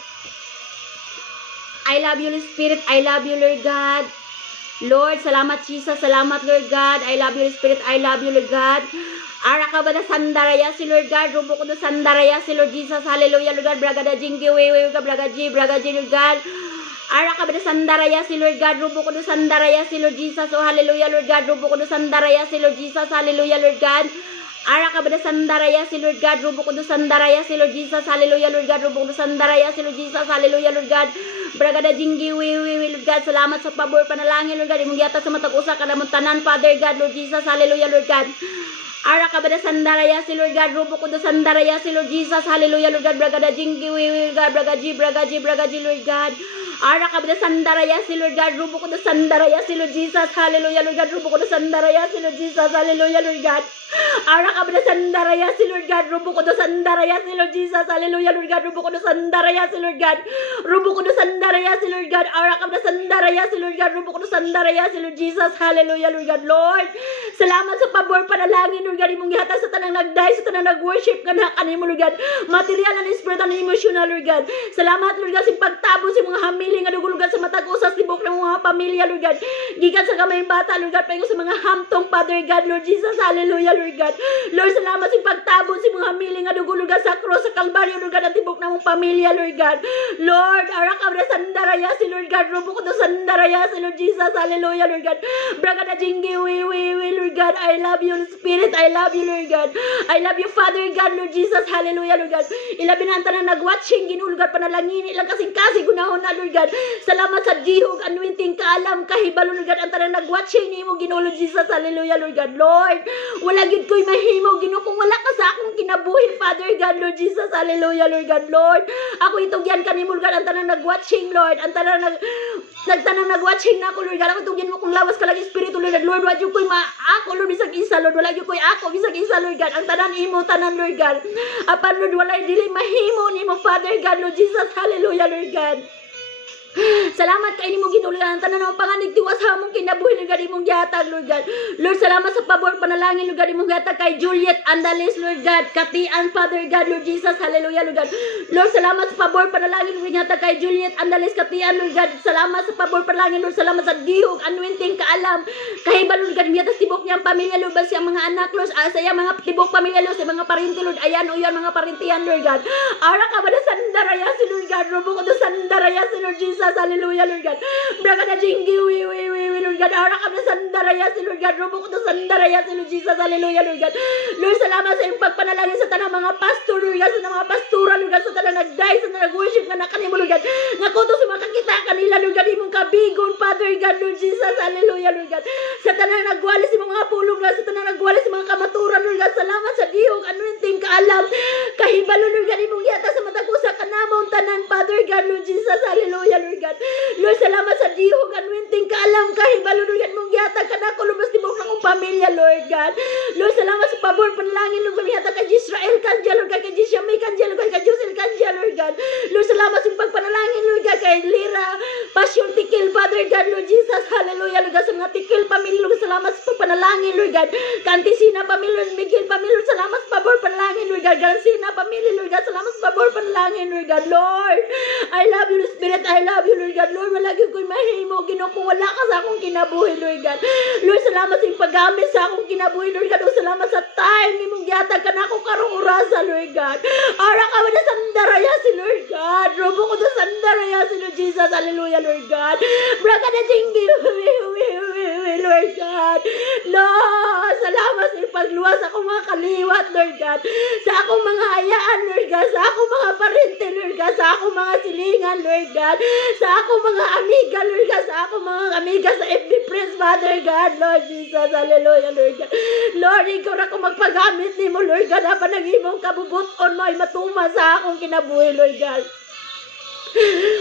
I love you, Holy Spirit, I love you, Lord God. Lord, salamat, Jesus, salamat, Lord God. I love you, Holy Spirit, I love you, Lord God. Ara ka ba na sandaraya si Lord God? Rubo ko na sandaraya si Lord Jesus. Hallelujah, Lord God. Braga da jingi, wewe ka, braga ji, Lord God. Ara ka ba na sandaraya si Lord God? Rubo ko na sandaraya si Lord Jesus. Oh, hallelujah, Lord God. Rubo ko na sandaraya si Lord Jesus. Hallelujah, Lord God. Ara ka ba na sandaraya si Lord God? Rubo ko na sandaraya si Lord Jesus. Hallelujah, Lord God. Rubo ko na sandaraya si Lord Jesus. Hallelujah, Lord God. Braga da jingi, wewe, Lord God. Salamat sa pabor, panalangin, Lord God. Imong yata sa matag-usa ka namang tanan, Father God, Lord Jesus. Hallelujah, Lord God. Ara ka ba na sandaraya si Lord God? Rubo ko na sandaraya si Lord Jesus. Hallelujah, Lord God. Braga da jingi, wewe, God. Braga ji, Lord God. Ara ka ba na sandaraya si Lord God? Rubo ko na sandaraya si Lord Jesus. Hallelujah, Lord God. Rubo ko na sandaraya si Lord Jesus. Hallelujah, Lord God. Ara ka ba na sandaraya si Lord God? Rubo ko na sandaraya si Lord Jesus. Hallelujah, Lord God. Rubo ko na sandaraya si Lord God. Rubo ko na sandaraya si Lord God. Ara ka ba na sandaraya si Lord God? Rubo ko na sandaraya si Lord Jesus. Hallelujah, Lord God. Lord, salamat sa pabor, panalangin, Lord God. Imong gihatag sa tanang nagday, sa tanang nag-worship ka na kanimo, Lord God. Material and spiritual and emotional, Lord God. Salamat, Lord God, sa pagtabo sa mga hamili nga dugulugan sa matag usas tibok ng mga pamilya, Lord God. Gikan sa kamayang bata, Lord God, paingo sa mga hamtong, Father God, Lord Jesus. Hallelujah, Lord God. Lord, salamat sa pagtabo sa mga hamili nga dugulugan sa cross sa Kalbaryo, Lord God, at tibok ng mga pamilya, Lord God. Lord, arak abra sandaraya si Lord God. Rubo ko to sandaraya si Lord Jesus. Hallelujah, Lord God. Braga na jingi, we, Lord Lord God. I love you, Holy Spirit. I love you, Lord God. I love you, Father God, Lord Jesus. Hallelujah, Lord God. Ilabi na ang tanan nag-watching, Ginoo, Lord God, panalangin, ilang kasing-kasing, gunahon na, Lord God. Salamat sa dihog, anointing, kaalam, kahibalo, Lord God, ang tanan nag-watching, nimo, Ginoo, Lord Jesus. Hallelujah, Lord God. Lord, wala gid ko'y mahimo, Ginoo, kung wala ka sa akong kinabuhi, Father God, Lord Jesus. Hallelujah, Lord God. Lord, ako itugyan kanimo, Lord God, ang tanan nag-watching, Lord, ang tanan nagtanang nag-watching na ako, Lord God. Ako tugyan mo kung lawas ka lang Espiritu, Lord God. Lord, wala yung ko'y ako, Lord, bisag isa, Lord. Wala yung ko'y ako, bisag isa, Lord God. Ang tanan imo, tanan, Lord God. Apan, Lord, wala dili mahimo nimo, Father God, Lord Jesus. Hallelujah, Lord God. Salamat kay nimo Ginoo, ang tanan ng panganig tiwas hamong kinabuhi, Lord God, imong gihatag, Lord God. Lord, salamat sa pabor panalangin, Lord God, imong gihatag kay Juliet Andales, Lord God, Katian, Father God, Lord Jesus. Hallelujah, Lord God. Lord, salamat sa pabor panalangin, Lord, gihatag kay Juliet Andales, Katian, Lord God. Salamat sa pabor panalangin, Lord. Salamat sa dihog, anointing, kaalam, kahibal, Lord God. Miyatas tibok niyang pamilya, Lord, sa mga anak, Lord, sa mga tibok pamilya, Lord, sa mga parinti, Lord. Ayan, o yan, mga parintiyan, Lord God. Ara ka ba na sandaraya si Lord God? Robo ko na sandaraya si Lord Jesus. Hallelujah, Lord God. Braga na jingi, Lord God. Ara ka na sandaraya si Lord God. Robo ko na sandaraya si Lord Jesus. Hallelujah, Lord God. Lord, salamat sa iyong pagpanalangin sa tanang mga pastor, Lord God, sa mga pastura, Lord God, sa tanang nagday, sa tanang nag-worship na nakanimo, Lord God. Nakuto sa mga kakita kanila, Lord God, imong kabigon, Father God, Lord Jesus. Hallelujah, Lord God. Sa tanang nagwalis sa mga pulong, Lord, sa tanang nagwalis sa mga kamaturan, Lord God. Salamat sa dihog, anointing, kaalam, kahibalo, Lord God, imong yata sa mata ko sa kanamong tanan, Father God, Lord Jesus. Hallelujah, Lord God. Lord, salamat sa dihog, anointing, kaalam, kahibalo, Lord God, mong yata kanako, lumos tibok ng akong pamilya, Lord God. Lord, salamat sa pabor, panalangin, Lord God, yata kay Israel Kanja, Lord God, kay Jishamay Kanja, Lord God, kay Josel Kanja, Lord God. Lord, salamat sa pagpanalangin, Lord God, kay Lira, Passion Tikil, Father God, Lord Jesus. Hallelujah, Lord God, sa mga Tikil pamilya, Lord, salamat sa pagpanalangin, Lord God. Kantisina pamilya, Lord, Miguel pamilya, Lord, salamat sa pabor, panalangin, Lord God. Gansina pamilya, Lord God, salamat sa pabor, panalangin, Lord God. Lord, I love you, Spirit, I love you, Lord God. Lord, wala gyud ko'y mahimo, Ginoo, kung wala ka sa akong kinabuhi, Lord God. Lord, salamat sa iyong paggamit sa akong kinabuhi, Lord God. O salamat sa time nimong gihatag kanako karong orasa, Lord God. Ara ka man sa sandaraya si Lord God. Robo ko sa sandaraya si Lord Jesus. Hallelujah, Lord God. Braga na jingi, Lord God. Lord, salamat sa iyong pagluwas sa akong mga kaliwat, Lord God. Sa akong mga hayaan, Lord God. Sa akong mga parente, Lord God. Sa akong mga silingan, Lord God. Sa akong mga amiga, Lord God. Sa akong mga amiga sa FB Press, Father God, Lord Jesus. Hallelujah, Lord God. Lord, ikaw na kung magpagamit ni mo, Lord God. Hapa nang imong kabubuton mo ay matuma sa akong kinabuhi, Lord God.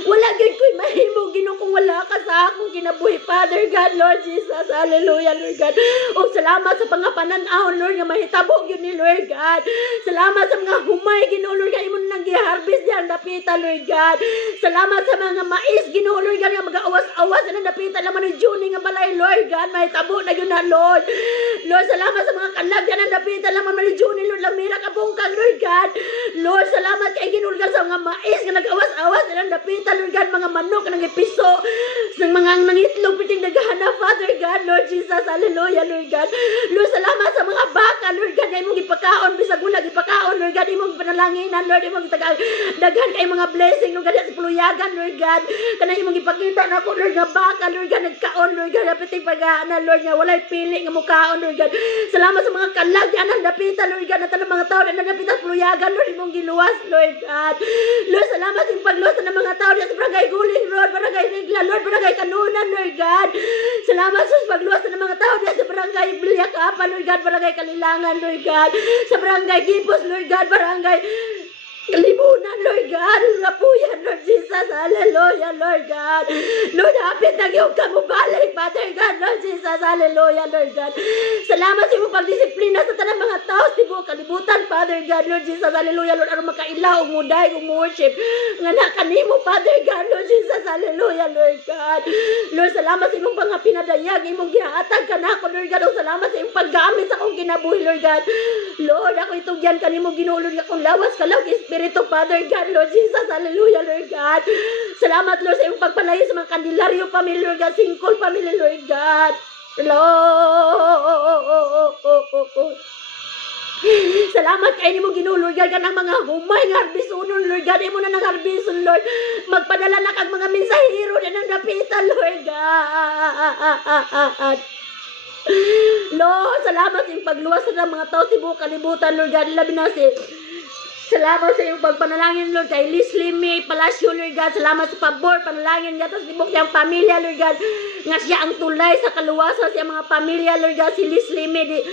Wala gid ko'y mahimo, Ginoo, kung wala ka sa akong kinabuhi, Father God, Lord Jesus. Hallelujah, Lord God. O salamat sa pangapanan-ahon, Lord, nga mahitabo gyud ni Lord God. Salamat sa mga humay, Ginoo, Lord God, imo nang gi-harvest diyan dapita, Lord God. Salamat sa mga mais, Ginoo, Lord God, nga mag-awas-awas na dapita laman ng June nga balay, Lord God. Mahitabo na gyud na, Lord. Lord, salamat sa mga kalag yan dapita laman ng June, Lord, lamira ka bungkag, Lord God. Lord, salamat kay Ginoo, Lord God, sa mga mais nga nag-awas-awas na dapita, Lord God, mga manok na nag-ipiso ng mga nangitlog piting naghahanap, Father God, Lord Jesus. Hallelujah, Lord God. Lord, salamat sa mga baka, Lord God, na imong ipakaon, bisag ulag ipakaon, Lord God, imong panalanginan, Lord, imong daghan kay mga blessing, Lord God, sa puluyagan, Lord God, kanang imong ipakita na ko, Lord, nga baka, Lord God, nagkaon, Lord God, napiting paghaana, Lord, nga walay pili nga mukaon, Lord God. Salamat sa mga kalag, yan ang dapitan, Lord God, na tanang mga tao na napitan puluyagan, Lord, imong giluwas, Lord God. Lord, salamat sa pagluwas ng mga tao sa barangay Guling, Lord, barangay Rigla, Lord, barangay Kanunan, Lord God. Salamat sa pagluwas ng mga tao sa barangay Bilyakapa, Lord God, barangay Kalilangan, Lord God. Sa barangay Gipos, Lord God, barangay Libunan, Lord God, Rapuyan, Lord Jesus. Hallelujah, Lord God. Lord, hapit na yung kamubalik, Father God, Lord Jesus. Hallelujah, Lord God. Salamat sa imong pagdisiplina sa tanang mga tao, tibo kalibutan, Father God, Lord Jesus. Hallelujah, Lord, aron makailaw, umuday, worship nga nakanimo, Father God, Lord Jesus. Hallelujah, Lord God. Lord, salamat sa imong pinadayag, imong gihatag kanako, Lord God. O salamat sa imong paggamit sa akong kinabuhi, Lord God. Lord, ako itugyan kanimo, Ginoo, Lord, akong lawas kalaw, Espiritu, Father God, Lord Jesus. Hallelujah, Lord God. Salamat, Lord, sa iyong pagpalayo sa mga kandilaryo pamilya, Lord God, singkol pamilya, Lord God. Lord, salamat kay nimo, Ginoo, Lord God, kanang mga humay nga harbisunon, Lord God, imo na nang harbison, Lord. Magpadala na kag mga mensahero na nang dapitan, Lord God. Lord, salamat sa iyong pagluwas sa mga tao sa buong kalibutan, Lord God. Labi na salamat sa iyong pagpanalangin, Lord, kay Leslie May Palacio, Lord God. Salamat sa pabor, panalangin niya, tapos tibok niyang pamilya, Lord God. Nga siya ang tulay sa kaluwasan sa mga pamilya, Lord God. Si Leslie May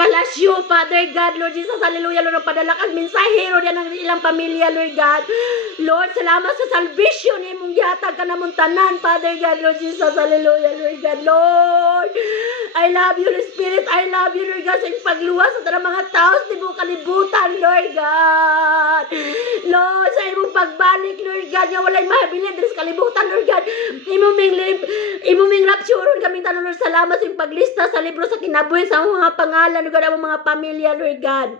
Palacio, Father God, Lord Jesus, hallelujah, Lord, padala kang mensahe, Lord, yan ang ilang pamilya, Lord God. Lord, salamat sa salvation, imong gihatag ka namong tanan, Father God, Lord Jesus, hallelujah, Lord God. Lord, I love you, Holy Spirit, I love you, Lord God, sa iyong pagluwas sa tanang mga tao, sa ibong kalibutan, Lord God. Lord, sa imong pagbalik, Lord God, nga walay mahabilin din sa kalibutan, Lord God. Imuming rapturon kaming tanan, Lord, salamat sa iyong paglista sa libro sa kinabuhi sa mga pangalan, Lord God, ang mga pamilya, Lord God.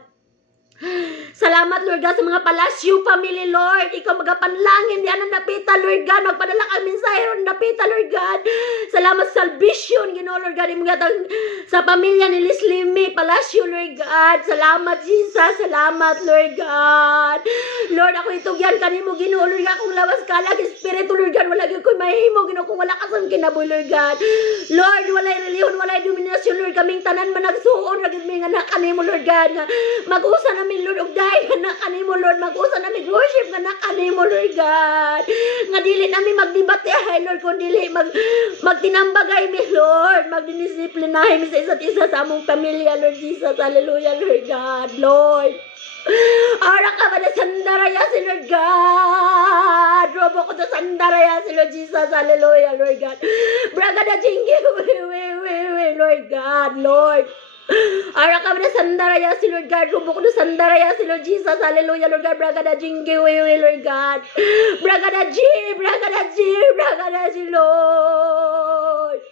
Salamat, Lord God, sa mga Palacio family, Lord. Ikaw magapanlangin, di anong napita, Lord God. Magpadala kang mensahe, Lord, napita, Lord God. Salamat sa salvation, Ginoo, Lord God. Imugatang sa pamilya ni Leslie May Palacio, Lord God. Salamat, Jesus. Salamat, Lord God. Lord, ako itugyan kanimo, Ginoo, Lord God. Kung lawas ka lang, Espiritu, Lord God, wala gyud ko'y mahimo, Ginoo, kung wala ka sa kinabuhi, Lord God. Lord, walay reliyon, walay dominasyon, Lord. Kaming tanan managsuon, ragid mi nga kanimo, Lord God. Mag-usa namin, Lord, og dahil nga na kanimo, Lord, mag-usa namin worship nga na kanimo, Lord God. Nga dili namin magdebate, Lord, kung dili magtinambagay mi, Lord, magdidisiplinahe mi sa isa't isa sa among pamilya, Lord Jesus, hallelujah, Lord God, Lord. Ara ka ba na sandaraya si Lord God? Robo ko na sandaraya si Lord Jesus, hallelujah, Lord God. Braga na jingi, Lord God, Lord. Ara ka na sandaraya si Lord God. Rubo ko na sandaraya si Lord Jesus. Hallelujah, Lord God. Braga na jingi, Lord God. Braga na ji, Lord.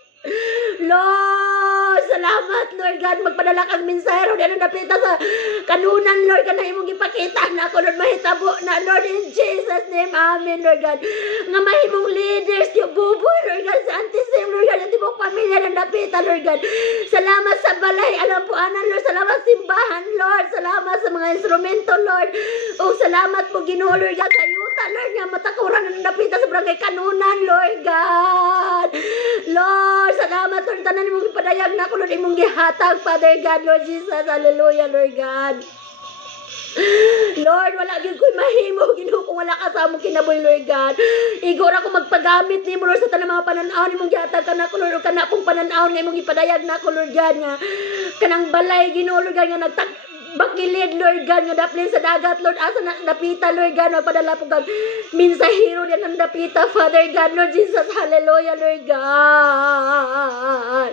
Lord, salamat, Lord God. Magpadala kang mensahero. Di ano napita sa kanunan, Lord God, na imong ipakita na ako, Lord, mahitabo na, Lord, in Jesus' name, amen, Lord God. Nga mahimong leaders, yung buboy, Lord God, sa antisim, Lord God, yung tibok pamilya na napita, Lord God. Salamat sa balay, alam po, anan, Lord, salamat simbahan, Lord, salamat sa mga instrumento, Lord. O salamat po, Ginoo, Lord God, sa yuta, Lord, nga matakuran na napita sa barangay kanunan, Lord God. Lord, salamat, Lord, tanan imong ipadayag na ako, Lord, imong gihatag, Father God, Lord Jesus, hallelujah, Lord God. Lord, wala gyud ko'y mahimo, Ginoo, kung wala ka sa among kinabuhi, Lord God. Igor ako magpagamit nimo, Lord, sa tanang mga pananaw nimong gihatag ka na ako, Lord, kana pong pananaw nga imong ipadayag na ako, Lord God, nga kanang balay, Ginoo, Lord God, nga bakilid, Lord God, nga daplin sa dagat, Lord, asa na napita, Lord God, magpadala po kang minsahero yan ang napita, Father God, Lord Jesus, hallelujah, Lord God.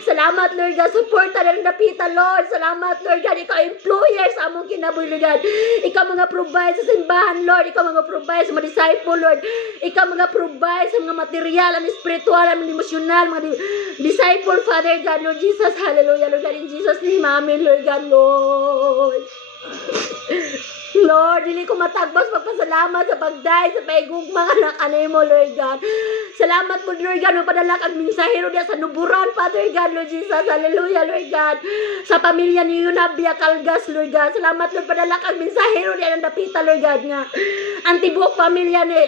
Salamat, Lord God, suporta na napita, Lord. Salamat, Lord God, ikaw employer sa among kinabuhi, Lord God. Ikaw mga provide sa simbahan, Lord. Ikaw mga provide sa mga disciple, Lord. Ikaw mga provide sa mga material, ang spiritual, ang emosyonal, mga disciple, Father God, Lord Jesus, hallelujah, Lord God, in Jesus' name, amen, Lord God, Lord. Lord, dili ko matagbas magpasalamat sa pagday sa paigugma nga na kanimo, Lord God. Salamat po, Lord God, magpadala kang mensahero diya sa nuburan, Father God, Lord Jesus, hallelujah, Lord God. Sa pamilya ni Yunabia Calgas, Lord God. Salamat, Lord, padala kang mensahero diya ng dapita, Lord God, nga. Antibok pamilya ni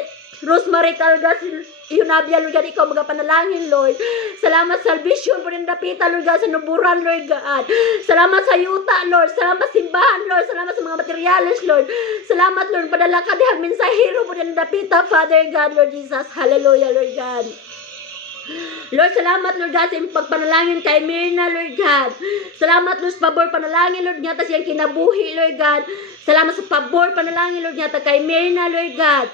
Rosemary Calgas, Yunabia, Lord God, ikaw magapanalangin, Lord. Salamat sa salvation po rin napita, Lord God, sa nuburan, Lord God. Salamat sa yuta, Lord. Salamat sa simbahan, Lord. Salamat sa mga materials, Lord. Salamat, Lord. Padala ka dihang mensahero po rin napita, Father God, Lord Jesus. Hallelujah, Lord God. Lord, salamat, Lord God, sa iyong pagpanalangin kay Myrna, Lord God. Salamat, Lord, sa pabor panalangin, Lord, nga ta siyang kinabuhi, Lord God. Salamat sa pabor panalangin, Lord, nga ta kay Myrna, Lord God.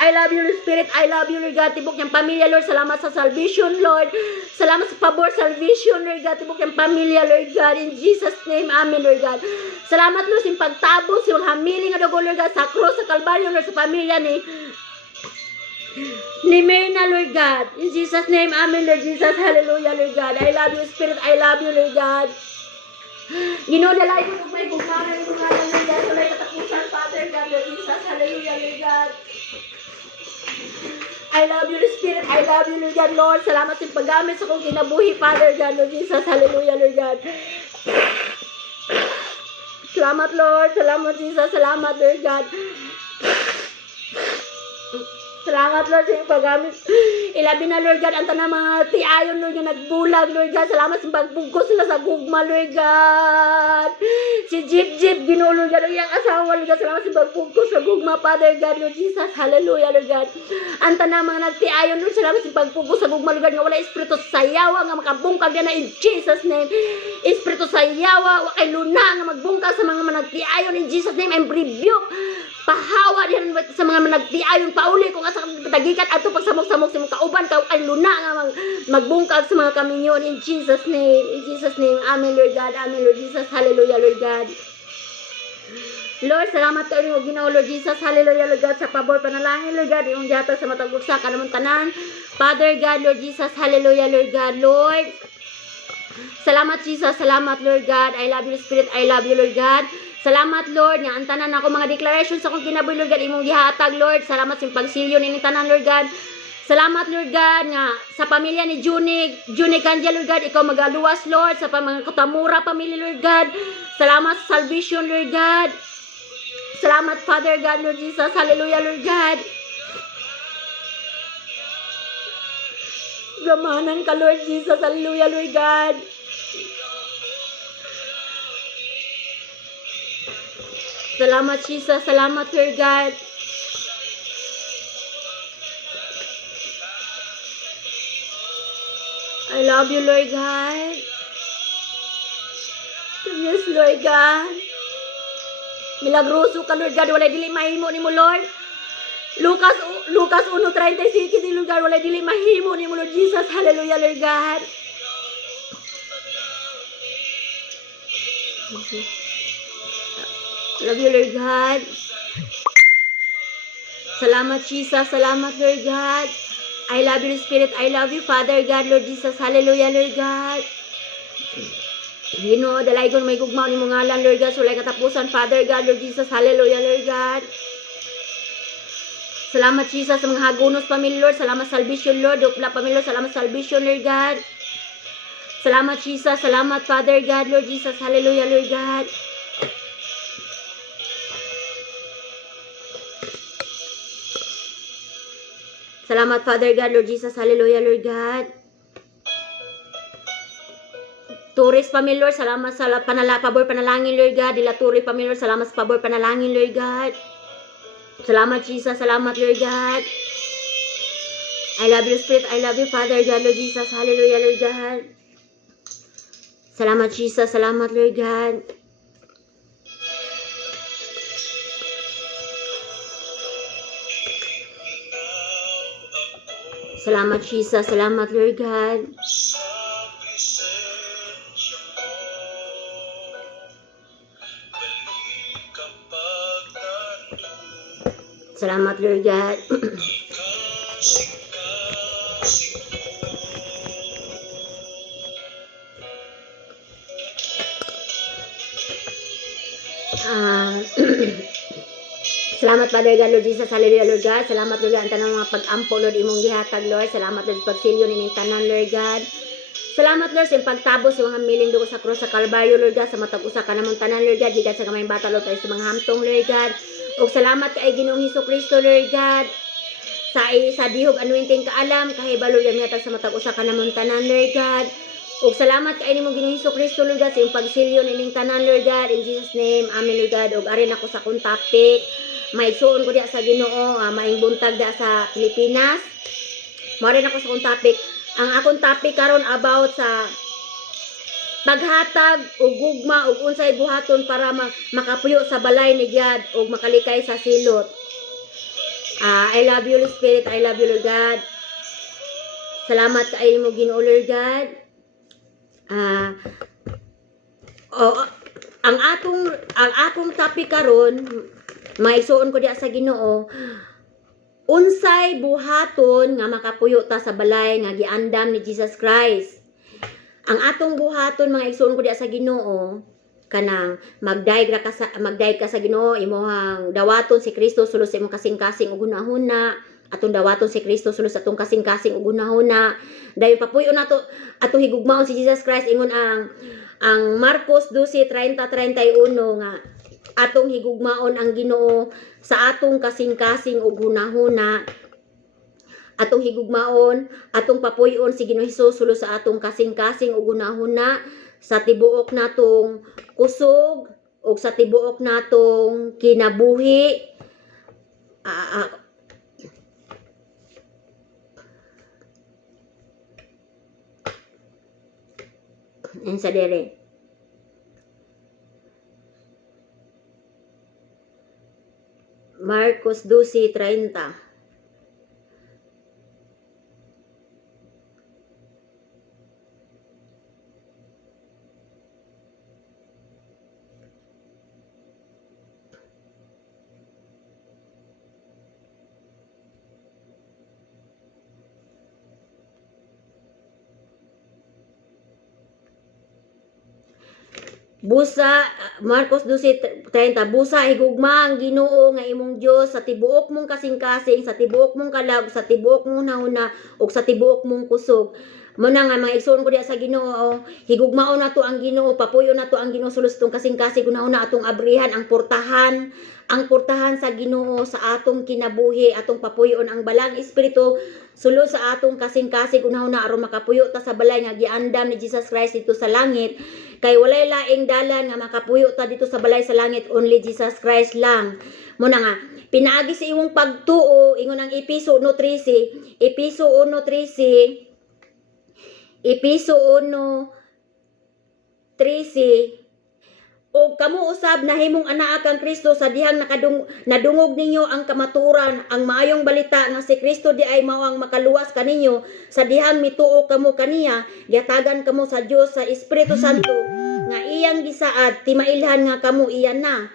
I love you, Lord Spirit. I love you, Lord God. Tibok niyang pamilya, Lord. Salamat sa salvation, Lord. Salamat sa pabor, salvation, Lord God. Tibok niyang pamilya, Lord God. In Jesus' name, amen, Lord God. Salamat, Lord, sa pagtabos, sa hamiling na dugo, Lord God, sa cross, sa Kalbaryo, Lord, sa pamilya ni Myrna, Lord God. In Jesus' name, amen, Lord Jesus. Hallelujah, Lord God. I love you, Spirit. I love you, Lord God. Ginodalay ko kung may bumaran yung mga Lord God. Walay katapusan, Father God, Lord Jesus. Hallelujah, Lord God. I love you, Lord Spirit. I love you, Lord God, Lord. Salamat sa paggamit sa kong kinabuhi, Father God, Lord Jesus. Hallelujah, Lord God. Salamat, Lord. Salamat, Jesus. Salamat, Lord God. Salamat Lord sa iyong paggamit. Ilabi na Lord God, ang tanang mga tiayon Lord God, nagbulag Lord God. Salamat sa pagbugkos sila sa gugma Lord God. Si Jeep Ginoo Lord God, ang iyang asawa Lord God. Salamat sa pagbugkos sa gugma Father God Lord Jesus. Hallelujah Lord God. Ang tanang mga nagtiayon Lord, salamat sa pagbugkos sa gugma Lord God. Nga wala espiritu sa yawa nga makabungkag na in Jesus name. Espiritu sa yawa, wakay luna nga magbungkag sa mga managtiayon in Jesus name. And rebuke pahawa diyan sa mga managtiayon pauli kung asa katagikan ato pagsamok-samok sa mga kauban ka ay luna nga magbungkag sa mga kaminyon in Jesus name. In Jesus name. Amen Lord God. Amen Lord Jesus. Hallelujah Lord God. Lord, salamat ka rin mo Ginoo Lord Jesus. Hallelujah Lord God sa pabor panalangin Lord God yung yata sa matag usa kanamong tanan. Father God Lord Jesus. Hallelujah Lord God. Lord, salamat Jesus. Salamat Lord God. I love you Spirit. I love you Lord God. Salamat Lord nga ang tanan ako mga declarations akong kinabuhi Lord God imong gihatag Lord. Salamat sa pagsilyo ni tanan Lord God. Salamat Lord God nga sa pamilya ni Juni Kanja Lord God ikaw magaluwas Lord sa mga Katamura pamilya Lord God. Salamat sa salvation Lord God. Salamat Father God Lord Jesus. Hallelujah Lord God. Gamanan ka Lord Jesus. Hallelujah Lord God. Salamat Jesus. Salamat Lord God. I love you Lord God. Yes Lord God. Milagroso ka Lord God. Walay dili mahimo nimo Lord. Lucas 1:36 Lord God. Walay dili mahimo nimo Lord Jesus. Hallelujah Lord God. Love you Lord God. Salamat Jesus. Salamat Lord God. I love you Spirit. I love you Father God Lord Jesus. Hallelujah Lord God. Ginoo dalaygon may gugmaw ni mga ngalan Lord God. Sulay katapusan Father God Lord Jesus. Hallelujah Lord God. Salamat Jesus sa mga hagunos pamilya Lord. Salamat salvation Lord. Dupla pamilya Lord. Salamat salvation Lord God. Salamat Jesus. Salamat Father God Lord Jesus. Hallelujah Lord God. Salamat Father God Lord Jesus. Hallelujah Lord God. Turis pamilya Lord. Salamat sa pabor panalangin Lord God. Dila Turi pamilya Lord. Salamat sa pabor panalangin Lord God. Salamat Jesus. Salamat Lord God. I love you Spirit. I love you Father God Lord Jesus. Hallelujah Lord God. Salamat Jesus. Salamat Lord God. Salamat Jesus. Salamat Lord God. Salamat Lord God. Salamat Father God Lord Jesus. Hallelujah Lord God. Salamat Lord God ang tanang mga pag-ampo Lord imong gihatag Lord. Salamat Lord sa pagsilyo ning tanan Lord God. Salamat Lord sa pagtabos sa mga miling dugo sa krus sa Kalbaryo Lord God sa matag usa ka namong tanan Lord God gikan sa kamay bata Lord sa mga hamtong Lord God. Ug salamat kay Ginoong Hesukristo Lord God sa dihog anointing kaalam kahibalo Lord God sa matag usa ka namong tanan Lord God. Ug salamat kay nimo Ginoong Hesukristo Lord God sa iyong pagsilyo ning tanan Lord God in Jesus name. Amen Lord God. Ug ari na ko sa kong topic. Maigsuon ko diya sa Ginoo, maing buntag diya sa Pilipinas. Mare na ko sa akong topic. Ang akong topic karon about sa paghatag o gugma o unsay buhaton para makapuyo sa balay ni God o makalikay sa silot. I love you Holy Spirit. I love you Lord God. Salamat kay mo Ginoo Lord God. Ang akong topic karon maigsuon ko diya sa Ginoo, unsay buhaton nga makapuyo ta sa balay nga giandam ni Jesus Christ. Ang atong buhaton mga igsuon ko diya sa Ginoo kanang magdayeg ka sa Ginoo imong dawaton si Kristo sulod sa imong kasing-kasing ug hunahuna. Atong dawaton si Kristo sulod sa atong kasing-kasing ug hunahuna. Dayon papuyo nato atong higugmaon si Jesus Christ ingon ang Marcos 12:30-31 nga atong higugmaon ang Ginoo sa atong kasing-kasing ug hunahuna atong higugmaon, atong papuyon si Ginoong Hesus sulod sa atong kasing-kasing ug hunahuna sa tibuok natong kusog ug sa tibuok natong kinabuhi. Sa dere. Marcos 12:30. Busa, Marcos 12:30, busa higugma ang Ginoo nga imong Dios sa tibuok mong kasing-kasing, sa tibuok mong kalag, sa tibuok mong hunahuna ug sa tibuok mong kusog. Muna nga mga igsoon ko diya sa Ginoo, higugmaon nato ang Ginoo, papuyo nato ang Ginoo sulod tong kasing-kasing hunahuna atong abrihan ang portahan sa Ginoo sa atong kinabuhi, atong papuyon ang balang espiritu sulod sa atong kasing-kasing hunahuna aron makapuyo ta sa balay nga giandam ni Jesus Christ dito sa langit. Kay walay laing dalan nga makapuyo ta dito sa balay sa langit, only Jesus Christ lang. Muna nga, pinaagi sa imong pagtuo, ingon ang Episo 1:13, Episo 1:13, o kamo usab nahimong anaa kang Kristo sa dihang nadungog ninyo ang kamaturan, ang maayong balita nga si Kristo di ay mao ang makaluwas kaninyo sa dihang mituo kamo kaniya, giatagan kamo sa Dios sa Espiritu Santo nga iyang gisaad, timailhan nga kamo iyan na.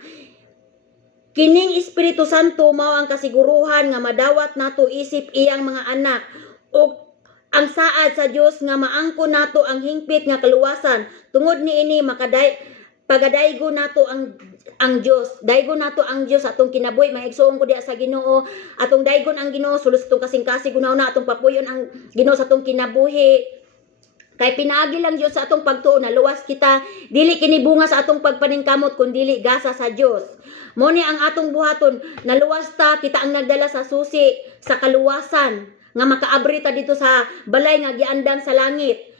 Kining Espiritu Santo mao ang kasiguruhan nga madawat nato isip iyang mga anak, ug ang saad sa Dios nga maangko nato ang hingpit nga kaluwasan. Tungod niini pagadaygo nato ang Dios. Daygo nato ang Dios atong kinabuhi. Maigsoon ko diya sa Ginoo, atong daygon ang Ginoo sulod sa atong kasing-kasing hunahuna, atong papuyon ang Ginoo sa atong kinabuhi. Kay pinaagi lang Dios sa atong pagtuo na luwas kita, dili kini bunga sa atong pagpaningkamot kun dili gasa sa Dios. Mo ni ang atong buhaton, naluwas ta, kita ang nagdala sa susi sa kaluwasan nga makaabri ta dito sa balay nga giandam sa langit.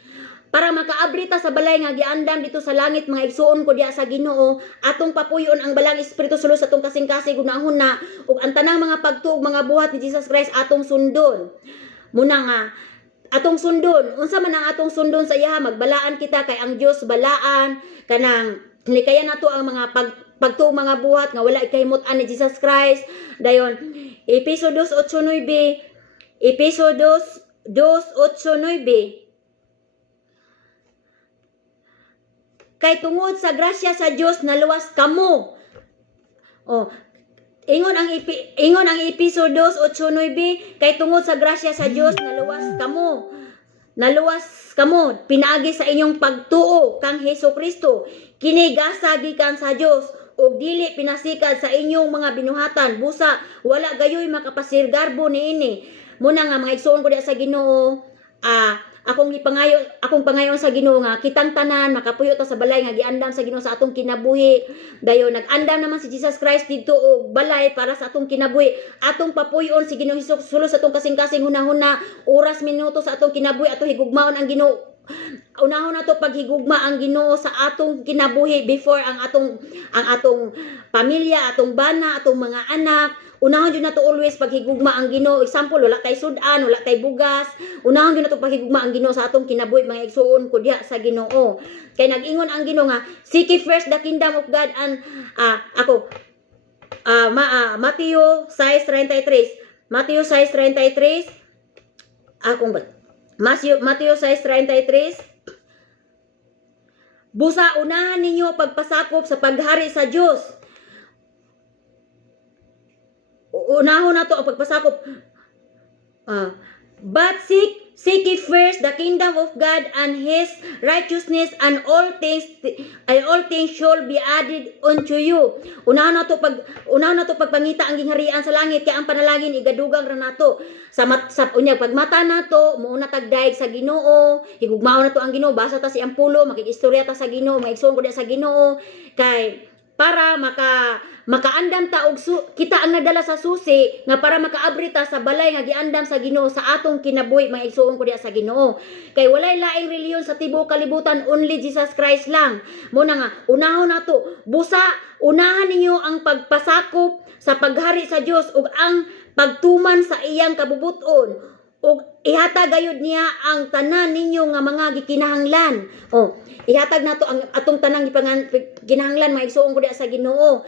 Para makaabri ta sa balay nga giandam dito sa langit, mga igsuon ko diya sa Ginoo, atong papuyon ang balang espiritu sulod sa atong kasing-kasing hunahuna ug ang tanang mga pagtuog mga buhat ni Jesus Christ atong sundon. Muna nga atong sundon, unsa man ang atong sundon sa iya, magbalaan kita kay ang Dios balaan kanang likaya nato ang mga pagtuog mga buhat nga wala ikahimut-an ni Jesus Christ. Dayon Episo 2:8, Episo 2:8, kay tungod sa grasya sa Dios naluwas kamo. Ingon ang Episo 2:8, kay tungod sa grasya sa Dios naluwas kamo pinaagi sa inyong pagtuo kang Hesukristo, kini gasa gikan sa Dios ug dili pinasikad sa inyong mga binuhatan. Busa wala gayoy makapasirgarbo niini. Muna nga mga igsoon ko diya sa Ginoo, akong pangayon sa Ginoo nga kitang tanan makapuyo ta sa balay nga giandam sa Ginoo sa atong kinabuhi. Dayon nag-andam naman si Jesus Christ dito og balay para sa atong kinabuhi. Atong papuyon si Ginoong Hesus sulod sa atong kasing-kasing hunahuna, oras minuto sa atong kinabuhi, atong higugmaon ang Ginoo. Unahon nato paghigugma ang Ginoo sa atong kinabuhi before ang atong pamilya, atong bana, atong mga anak. Unahon jud nato always paghigugma ang Ginoo. Example, wala tay sudan, wala tay bugas. Unahon jud nato paghigugma ang Ginoo sa atong kinabuhi, mga igsoon ko diha sa Ginoo. Kay nag-ingon ang Ginoo nga, seek ye first the kingdom of God and Mateo 6:33. Mateo 6:33. Mateo 6:33. Busa unahan ninyo pagpasakop sa paghari sa Dios. Unahon nato ang pagpasakop. But seek ye first the kingdom of God and His righteousness, and all things shall be added unto you. Unahon nato pagpangita ang gingharian sa langit, kay ang panalangin igadugang ra nato sa pagmata nato muuna tagdaig sa Ginoo, higugmaon nato ang Ginoo, basa ta si ampulo, makikistorya ta sa Ginoo, maigsoon ko diya sa Ginoo, kay para makaandam ta og kita ang nadala sa susi nga para makaabri ta sa balay nga giandam sa Ginoo sa atong kinabuhi mga igsuon ko diha sa Ginoo. Kay walay laing reliyon sa tibuok kalibutan, only Jesus Christ lang. Muna nga unahon nato busa, unahan ninyo ang pagpasakop sa paghari sa Dios ug ang pagtuman sa iyang kabubuton ug ihatag gayud niya ang tanan ninyo nga mga gikinahanglan. Ihatag nato ang atong tanang ginahanglan mga igsuon ko diha sa Ginoo.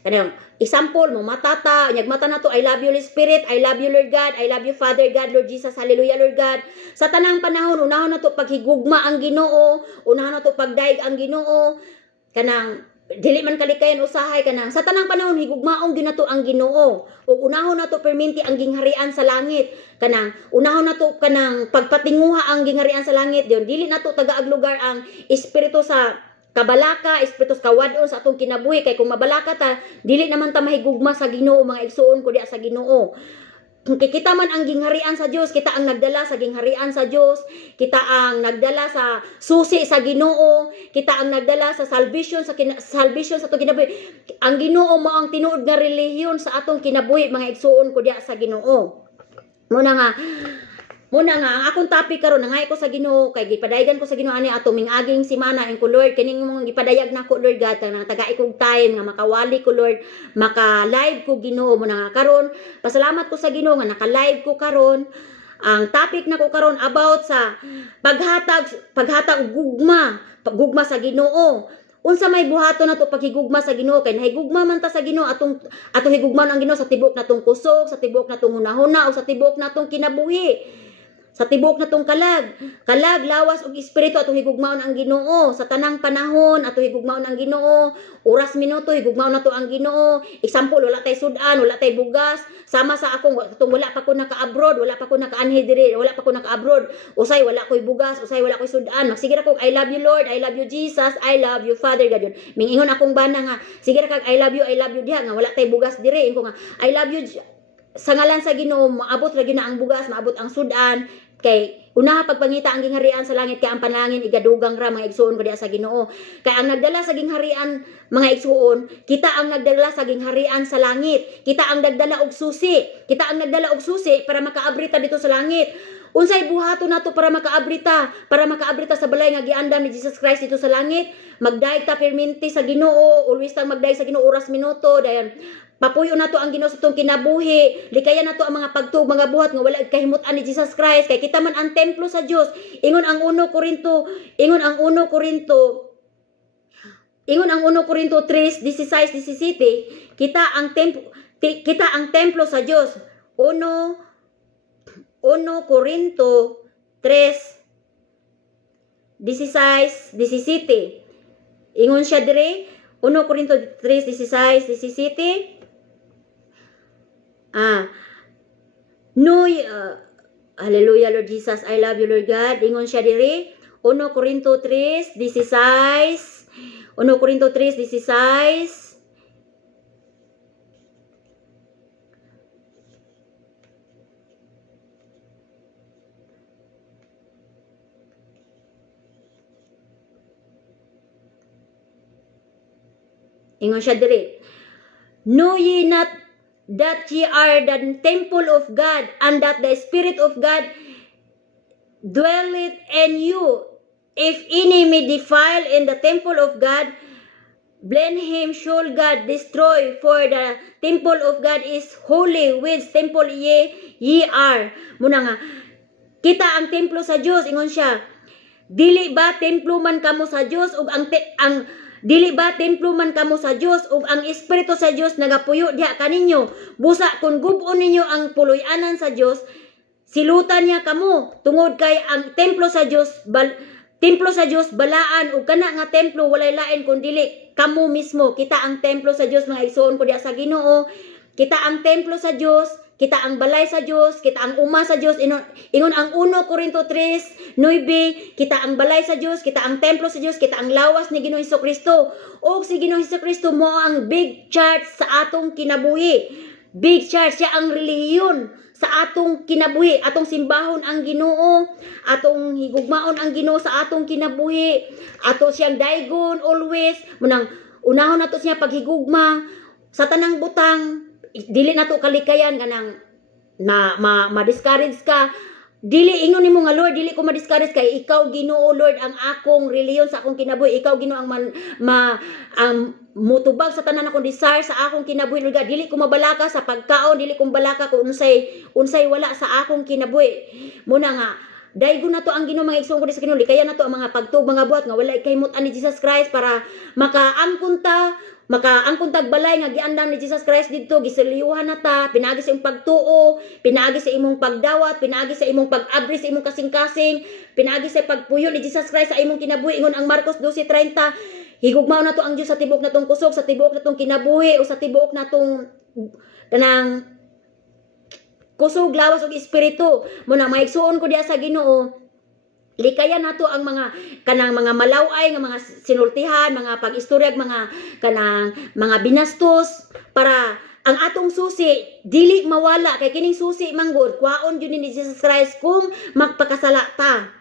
Kanang example mo matata, nyag mata nato, I love you Holy Spirit, I love you Lord God, I love you Father God, Lord Jesus, hallelujah Lord God. Sa tanang panahon unahon nato paghigugma ang Ginoo, unahon nato pagdaig ang Ginoo. Kanang dili man kalikayan usahay kanang sa tanang panahon higugmaong gyud nato ang Ginoo ug unahon nato perminti ang gingharian sa langit. Kanang unahon nato kanang pagpatinguha ang gingharian sa langit diyon dili nato tagaag lugar ang espiritu sa kabalaka, espiritu sa kawadon sa atong kinabuhi. Kay kung mabalaka ta dili naman ta mahigugma sa Ginoo mga igsuon ko diha sa Ginoo. Kay kita man ang gingharian sa Dios, kita ang nagdala sa gingharian sa Dios, kita ang nagdala sa susi sa Ginoo, kita ang nagdala sa salvation sa atong kinabuhi. Ang Ginoo mao ang tinuod nga relihiyon sa atong kinabuhi mga igsuon ko diha sa Ginoo. Muna nga ang akong topic karon nangay ko sa Ginoo kay gipadayagan ko sa Ginoo ani atong mingaging semana en ko Lord kining mong gipadayag nako Lord God nang tagai kog time nga makawali ko Lord, maka-live ko Ginoo. Muna nga karon pasalamat ko sa Ginoo nga naka-live ko karon. Ang topic nako karon about sa paghatag gugma sa Ginoo. Unsa may buhaton nato paghigugma sa Ginoo kay nahigugma man ta sa Ginoo atong higugmaon ang Ginoo sa tibok natong kusog, sa tibok natong hunahuna o sa tibok natong kinabuhi. Sa tibok natong kalag, lawas ug espiritu atong higugmaon ang Ginoo sa tanang panahon, atong higugmaon ang Ginoo, oras minuto higugmaon nato ang Ginoo. Example, wala tay sudan, wala tay bugas, sama sa akong wala pa ko naka-abroad, wala pa ko naka-anhi diri, wala pa ko naka-abroad. Usay wala koy bugas, usay wala koy sudan. Magsigir ako, I love you Lord, I love you Jesus, I love you Father God. Mingingon akong bana nga, sigir kag I love you diha nga wala tay bugas diri. Inko nga, I love you sa ngalan sa Ginoo, maabot ra gyud na ang bugas, maabot ang sudan. Kay una pagpangita ang gingharian sa langit kay ang panalangin igadugang ra mga igsuon ko diha sa Ginoo. Kay ang nagdala sa gingharian mga igsuon, kita ang nagdala sa gingharian sa langit. Kita ang nagdala og susi. Kita ang nagdala og susi para makaabrita dito sa langit. Unsay buhaton nato para makaabrita sa balay nga giandam ni Jesus Christ dito sa langit? Magdaig ta perminti sa Ginoo, always tang magdaig sa Ginoo oras minuto, dayon papuyo nato ang Ginoo sa tong kinabuhi. Likayan nato ang mga pagtuog, mga buhat nga wala kahimut-an ni Jesus Christ kay kita man ang templo sa Dios. Ingon ang 1 Korinto 3:16-17, kita ang templo sa Dios. 1 Korinto 3:16-17. Ingon siya dire 1 Korinto 3:16-17. Hallelujah Lord Jesus, I love you Lord God. Ingon siya diri 1 Korinto 3:16. 1 Korinto 3:16. Ingon siya diri, know ye not that ye are the temple of God, and that the Spirit of God dwelleth in you. If any may defile in the temple of God, blame him should God destroy, for the temple of God is holy, which temple ye are. Muna nga, kita ang templo sa Dios. Ingon siya, dili ba templo man kamo sa Dios ug dili ba templo man kamo sa Dios ug ang espiritu sa Dios nagapuyo diha kaninyo? Busa kung gub-on ninyo ang puloy-anan sa Dios, silutan niya kamo tungod kay ang templo sa Dios balaan ug kana nga templo walay lain kun dili kamo mismo. Kita ang templo sa Dios mga igsoon ko diha sa Ginoo. Kita ang templo sa Dios, kita ang balay sa Dios, kita ang uma sa Dios. Ingon ang 1 Korinto 3:9, kita ang balay sa Dios, kita ang templo sa Dios, kita ang lawas ni Ginoong Hesukristo. O si Ginoong Hesukristo mo ang big church sa atong kinabuhi. Big church, siya ang relihiyon sa atong kinabuhi. Atong simbahon ang Ginoo, atong higugmaon ang Ginoo sa atong kinabuhi. Ato siyang daygon always. Munang unahon nato siya paghigugma sa tanang butang, dili nato kalikayan kanang ma-discourage ka. Dili ingon nimo nga Lord, dili ko ma-discourage kay ikaw Ginoo Lord ang akong reliyon sa akong kinabuhi. Ikaw Ginoo ang ang mutubag sa tanan akong desire sa akong kinabuhi Lord God. Dili ko mabalaka sa pagkaon, dili ko mabalaka kung unsay wala sa akong kinabuhi. Muna nga daygo na to ang Ginoo mga igsoon ko sa Ginoo. Kaya na to ang mga pagtug mga buhat nga wala kahimot-an ni Jesus Christ para makaangkon tag balay nga giandam ni Jesus Christ didto, gisiliyuhan na ta, pinaagi sa imong pagtuo, pinaagi sa imong pagdawat, pinaagi sa imong pag-abri sa imong kasing-kasing, pinaagi sa pagpuyo ni Jesus Christ sa imong kinabuhi. Ingon ang Marcos 12:30, higugmaw na to ang Dios sa tibuok natong kusog, sa tibuok natong kinabuhi o sa tibuok natong kanang kusog, lawas ug espiritu. Muna maigsuon ko diha sa Ginoo, likayan nato ang mga kanang mga malaway nga mga sinultihan, mga pag-istoryag, mga kanang mga binastos para ang atong susi dili mawala kay kining susi manggod kwaon gyud ni Jesus Christ kung magpakasala ta.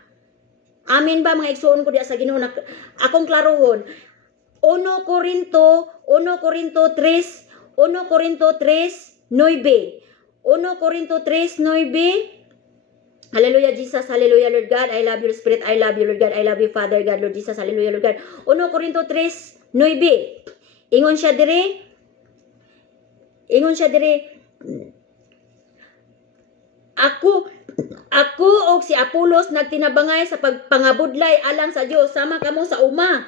Amen ba mga igsoon ko diha sa Ginoo? Akong klarohon. 1 Corinto 3:9. 1 Corinto 3:9. Hallelujah, Jesus. Hallelujah, Lord God. I love you, Spirit. I love you, Lord God. I love you, Father God, Lord Jesus. Hallelujah, Lord God. 1 Corinto 3:9. Ingon siya dire. Ako og si Apolos nagtinabangay sa pagpangabudlay alang sa Dios. Sama kamo sa uma.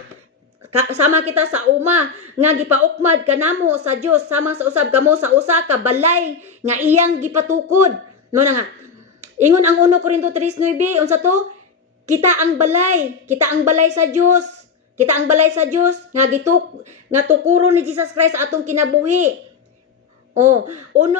Sama kita sa uma nga gipaukmad kanamo sa Dios. Sama sa usab kamo sa usa ka balay nga iyang gipatukod. No na nga. Ingon ang 1 Corinto 3:9, unsa to? Kita ang balay sa Dios. Kita ang balay sa Dios nga tukuro ni Jesus Christ sa atong kinabuhi. 1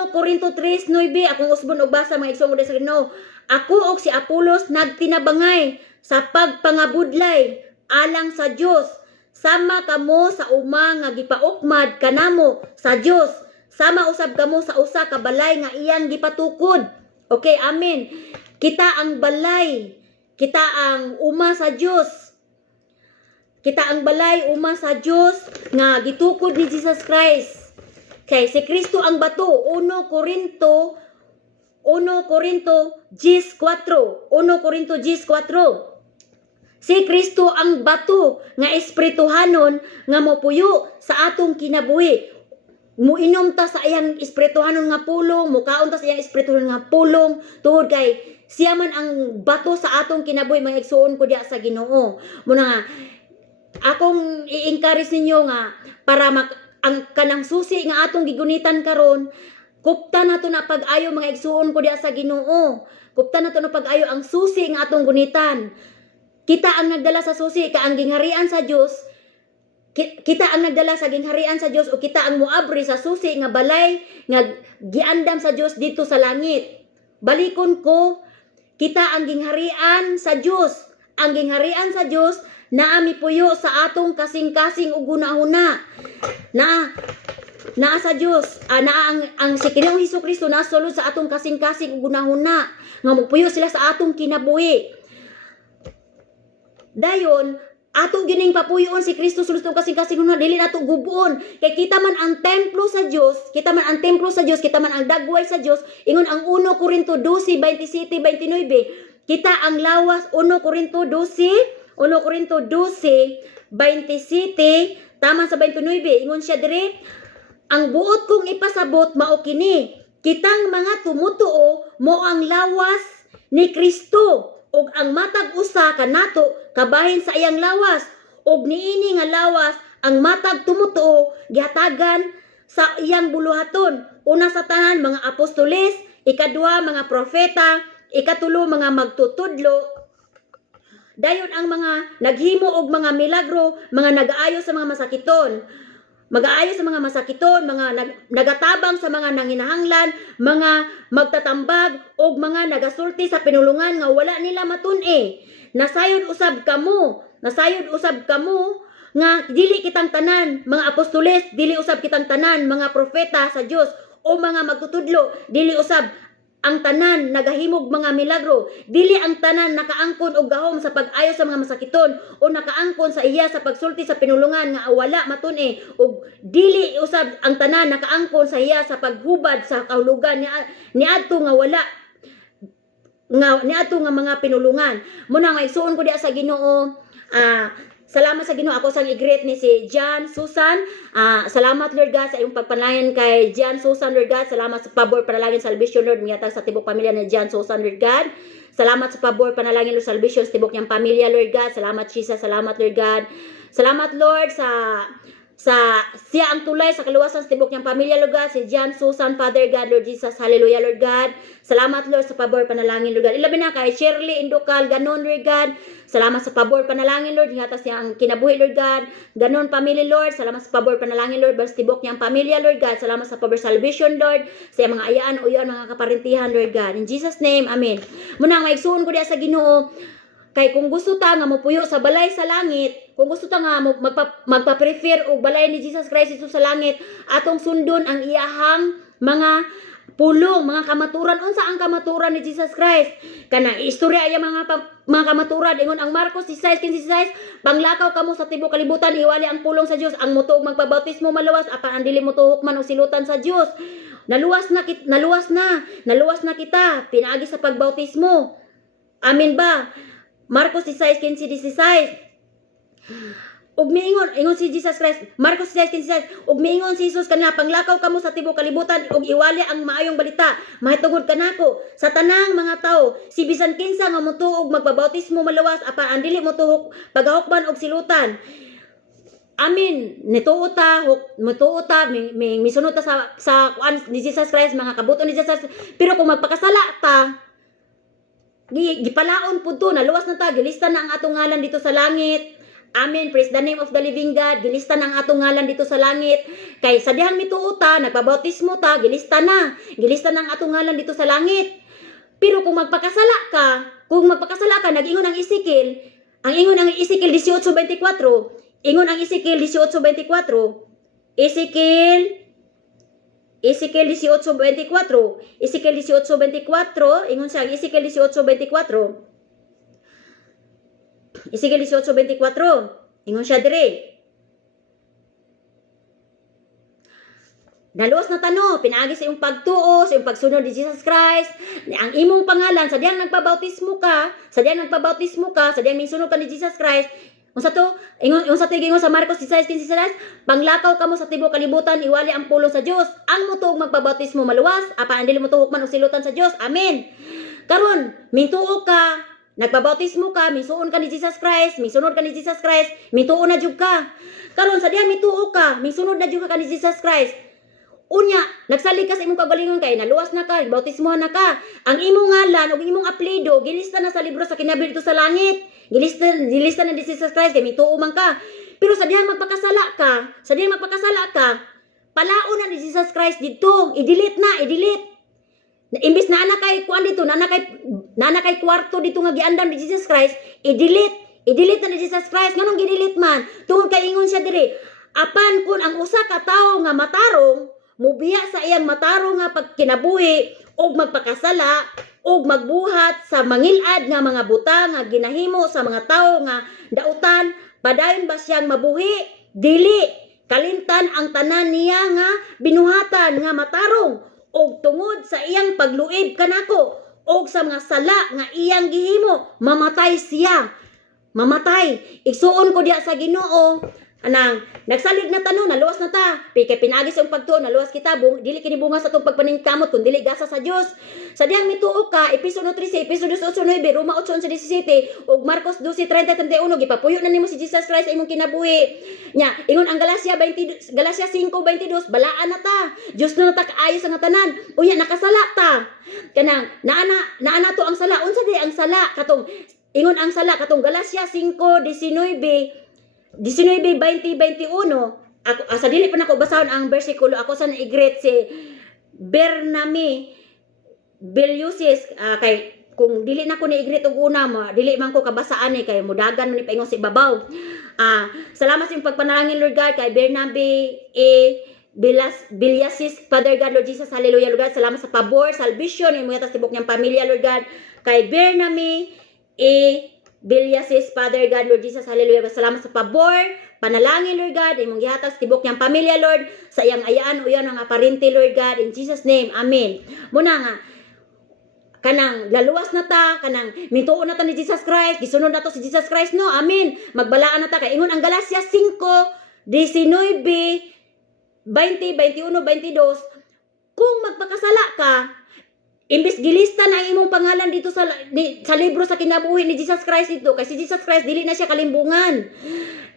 Corinto 3:9, akong usbon og basa mga igsoon sa Ginoo. Ako og si Apolos nagtinabangay sa pagpangabudlay alang sa Dios. Sama kamo sa uma nga gipaukmad kanamo sa Dios. Sama usab kamo sa usa ka balay nga iyang gipatukod. Okay, amen. Kita ang balay. Kita ang uma sa Dios. Kita ang balay, uma sa Dios nga gitukod ni Jesus Christ. Kay si Kristo ang bato. 1 Corinto 10:4. 1 Corinto 10:4. Si Kristo ang bato nga espirituhanon nga mopuyo sa atong kinabuhi. Muinom ta sa iyang espirituhanon nga pulong, mukaon ta sa iyang espirituhanon nga pulong, tuhod kay siya man ang bato sa atong kinabuhi mga igsoon ko diha sa Ginoo. Muna nga akong i-encourage ninyo nga para ang kanang susi nga atong gigunitan karon, kupta nato na pag-ayo mga igsoon ko diha sa Ginoo. Kupta nato na pag-ayo ang susi nga atong gunitan. Kita ang nagdala sa susi ka ang gingharian sa Dios. Kita ang nagdala sa gingharian sa Dios o kita ang muabri sa susi nga balay nga giandam sa Dios dito sa langit. Balikon ko, kita ang gingharian sa Dios. Ang gingharian sa Dios naa mipuyo sa atong kasing-kasing ug gunahuna. Naa sa Dios, naa ang si Ginoong Hesukristo nasulod sa atong kasing-kasing ug gunahuna nga mupuyo sila sa atong kinabuhi. Dayon atong gining papuyon si Kristo sulod sa kasing-kasing na dili nato gubuon kay kita man ang templo sa Dios, kita man ang dagway sa Dios. Ingon ang 1 Corinto 12:27-29, kita ang lawas. 1 Corinto 12:27 tama sa 29. Ingon siya dire, ang buot kong ipasabot mao kini, kitang mga tumutuo mo ang lawas ni Kristo. Og ang matag usa kanato kabahin sa iyang lawas, og niini nga lawas ang matag tumutuo gihatagan sa iyang buluhaton. Una sa tanan mga apostoles, ikadua mga propeta, ikatulo mga magtutudlo. Dayon ang mga naghimo og mga milagro, mga nagaayo sa mga masakiton. Mag-aayo sa mga masakiton, mga nagatabang sa mga nanginahanglan, mga magtatambag og mga nagasulti sa pinulungan nga wala nila matun-e. Nasayod usab kamo nga dili kitang tanan mga apostoles, dili usab kitang tanan mga propeta sa Dios o mga magtutudlo, dili usab ang tanan nagahimog mga milagro, dili ang tanan nakaangkon og gahom sa pag-ayo sa mga masakiton o nakaangkon sa iya sa pagsulti sa pinulungan nga wala matun-i, ug dili usab ang tanan nakaangkon sa iya sa paghubad sa kahulugan niadto nga wala niadto nga mga pinulungan. Muna nga isuon ko diha sa Ginoo. Salamat sa Ginoo. Ako sang i-greet ni si Jan Susan. Salamat Lord God sa iyong pagpanayon kay Jan Susan Lord God. Salamat sa pabor panalangin salvation Lord miyatag sa tibok pamilya ni Jan Susan Lord God. Salamat sa pabor panalangin Lord salvation sa tibok niyang pamilya Lord God. Salamat Jesus. Salamat Lord God. Salamat Lord sa siya ang tulay sa kaluwasan sa tibok niyang pamilya Lord God, si Jan Susan Father God Lord Jesus. Hallelujah Lord God. Salamat Lord sa pabor panalangin Lord God. Ilabi na kay Shirley Indukal ganon Lord God. Salamat sa pabor panalangin Lord, hihatas niya ang kinabuhi Lord God. Ganon family Lord. Salamat sa pabor panalangin Lord, basta tibok niyang pamilya Lord God. Salamat sa pabor salvation Lord, sa mga ayaan uyon mga kaparintihan Lord God. In Jesus name, amen. Muna maigsuon ko diya sa Ginoo. Kay kung gusto ta nga mopuyo sa balay sa langit, kung gusto ta nga magpa-prefer og balay ni Jesus Christ dito sa langit, atong sundon ang iyahang mga pulong, mga kamaturan. Unsa ang kamaturan ni Jesus Christ? Kana istorya ay mga kamaturan ingon ang Marcos 16:16, panglakaw kamo sa tibuok kalibutan iwali ang pulong sa Dios, ang mutuog magpabautismo maluwas apan ang dili motuhok man og silutan sa Dios. Naluwas na kita pinaagi sa pagbautismo. Amen ba? Marcos 16:16. Ug miingon si Jesus Christ, Marcos 16:16, ug miingon si Jesus kanila, panglakaw kamo sa tibuok kalibutan ug iwali ang maayong balita. Mahitungod kanako sa tanang mga tawo, si bisan kinsa nga motuog magpabautismo malawas apan ang dili motuhok paghahukman og silutan. Amin, nituo ta, misunod ta sa kuan ni Jesus Christ, mga kabuton ni Jesus. Pero kung magpakasala ta, gipalaon pud to, naluwas na ta, gilista na ang atong ngalan dito sa langit. Amen. Praise the name of the living God. Gilista na ang atong ngalan dito sa langit. Kay sa dihan mituo ta, nagpabautismo ta, gilista na ang atong ngalan dito sa langit. Pero kung magpakasala ka, nag-ingon ang Ezekiel, ingon ang Ezekiel 18:24, ingon ang Ezekiel 18:24, Ezekiel 18:24. Ezekiel 18:24, ingon siya Ezekiel 18:24. Ezekiel 18:24. Ingon siya dire. Naluwas na tano, pinaagi sa iyong pagtuo, sa iyong pagsunod ni Jesus Christ. Ang imong pangalan, sa diyang nagpabautismo ka, sa diyang minsunod ka ni Jesus Christ. Unsa to? Ingon sa Marcos 16:16, panglakaw kamo sa tibuok kalibutan iwali ang pulong sa Dios. Ang motuog magpabautismo maluwas, apan dili mo tuhok man og silutan sa Dios. Amen. Karon, mintuo ka, nagpabautismo ka, misuon ka ni Jesus Christ, misunod ka ni Jesus Christ, mituo na jud ka. Karon sa diha mituo ka, misunod na jud ka ni Jesus Christ. Unya, nagsalig ka sa imong kagalingon kay naluwas na ka, bautismohan na ka. Ang imong ngalan ug imong apelyido gilista na sa libro sa kinabuhi dito sa langit. Gilista na ni Jesus Christ kay mituo man ka. Pero sa dihang magpakasala ka, palaon na ni Jesus Christ dito, i-delete. Imbis na ana kay kuan dito, na ana kay kwarto dito nga giandam ni Jesus Christ, i-delete na ni Jesus Christ. Nganong gi-delete man? Tungod kay ingon siya diri, apan kun ang usa ka tawo nga matarong mubiya sa iyang matarong nga pagkinabuhi og magpakasala og magbuhat sa mangilad nga mga butang nga ginahimo sa mga tawo nga dautan, padayon ba siyang mabuhi? Dili. Kalimtan ang tanan niya nga binuhatan nga matarong og tungod sa iyang pagluib kanako og sa mga sala nga iyang gihimo, mamatay siya. Igsuon ko diya sa Ginoo. Anang nagsalig na tanong, naluwas na ta. Kay pinagi sa pagtuo, naluwas kita, dili kini bunga sa tong pagpaningkamot kun dili gasa sa Dios. Sa diyang mituo ka, Episodio 13, Episodio 8:9, Roma 8:17 ug Marcos 12:30-31 gipapuyo na nimo si Jesus Christ imong kinabuhi. Nya, ingon ang Galacia 5:22, balaan na ta. Dios na ta kaayo sa nga tanan. Unya nakasala ta. Kanang naana to ang sala. Unsa di ang sala katong ingon ang sala katong Galacia 5:19 20-21, ako sa dili pa nako basahon ang bersikulo, ako sa na-greet si Bernami Beliusis, kay kung dili na ko ni-greet og una mo, dili man ko kabasaan ni kay mudagan man ni paingon si babaw. Salamat sa pagpanalangin Lord God kay Bernabe Bilyasis, Father God, Lord Jesus, hallelujah, Lord God, salamat sa pabor, salvation, yung mga tibok niyang pamilya, Lord God, kay Bernami, Bilyasis, Father God, Lord Jesus, hallelujah, salamat sa pabor, panalangin, Lord God, yung mga gihatag sa tibok niyang pamilya, Lord, sa iyang ayaan, o yan, ang aparente, Lord God, in Jesus' name, amen. Muna nga, kanang laluwas na ta, kanang mintuon na ta ni Jesus Christ, gisunod na to si Jesus Christ, no, amen, magbalaan na ta, kay ingon ang Galacias 5, 19, 20, 21, 22, kung magpakasala ka, imbis gilista na ang imong pangalan dito sa libro sa kinabuhi ni Jesus Christ dito, kasi Jesus Christ, dili na siya kalimbungan.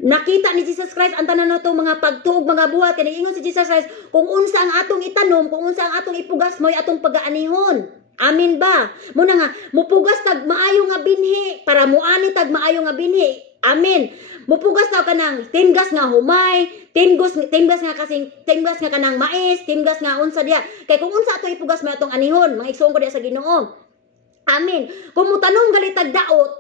Nakita ni Jesus Christ ang tanan na itong mga pagtuog, mga buhat, kaya ingon si Jesus Christ, kung unsa ang atong itanom, kung unsa ang atong ipugas mo, atong pagaanihon. Amin ba? Muna nga, mupugas tag maayo nga binhi, para muani tag maayo nga binhi. Amen. Mupugas daw kanang timgas nga humay, timgas nga kanang mais, timgas nga unsa diya. Kay kung unsa ato ipugas mo atong anihon, mga igsoon ko diya sa Ginoo. Amen. Kung mutanong gali tag daot,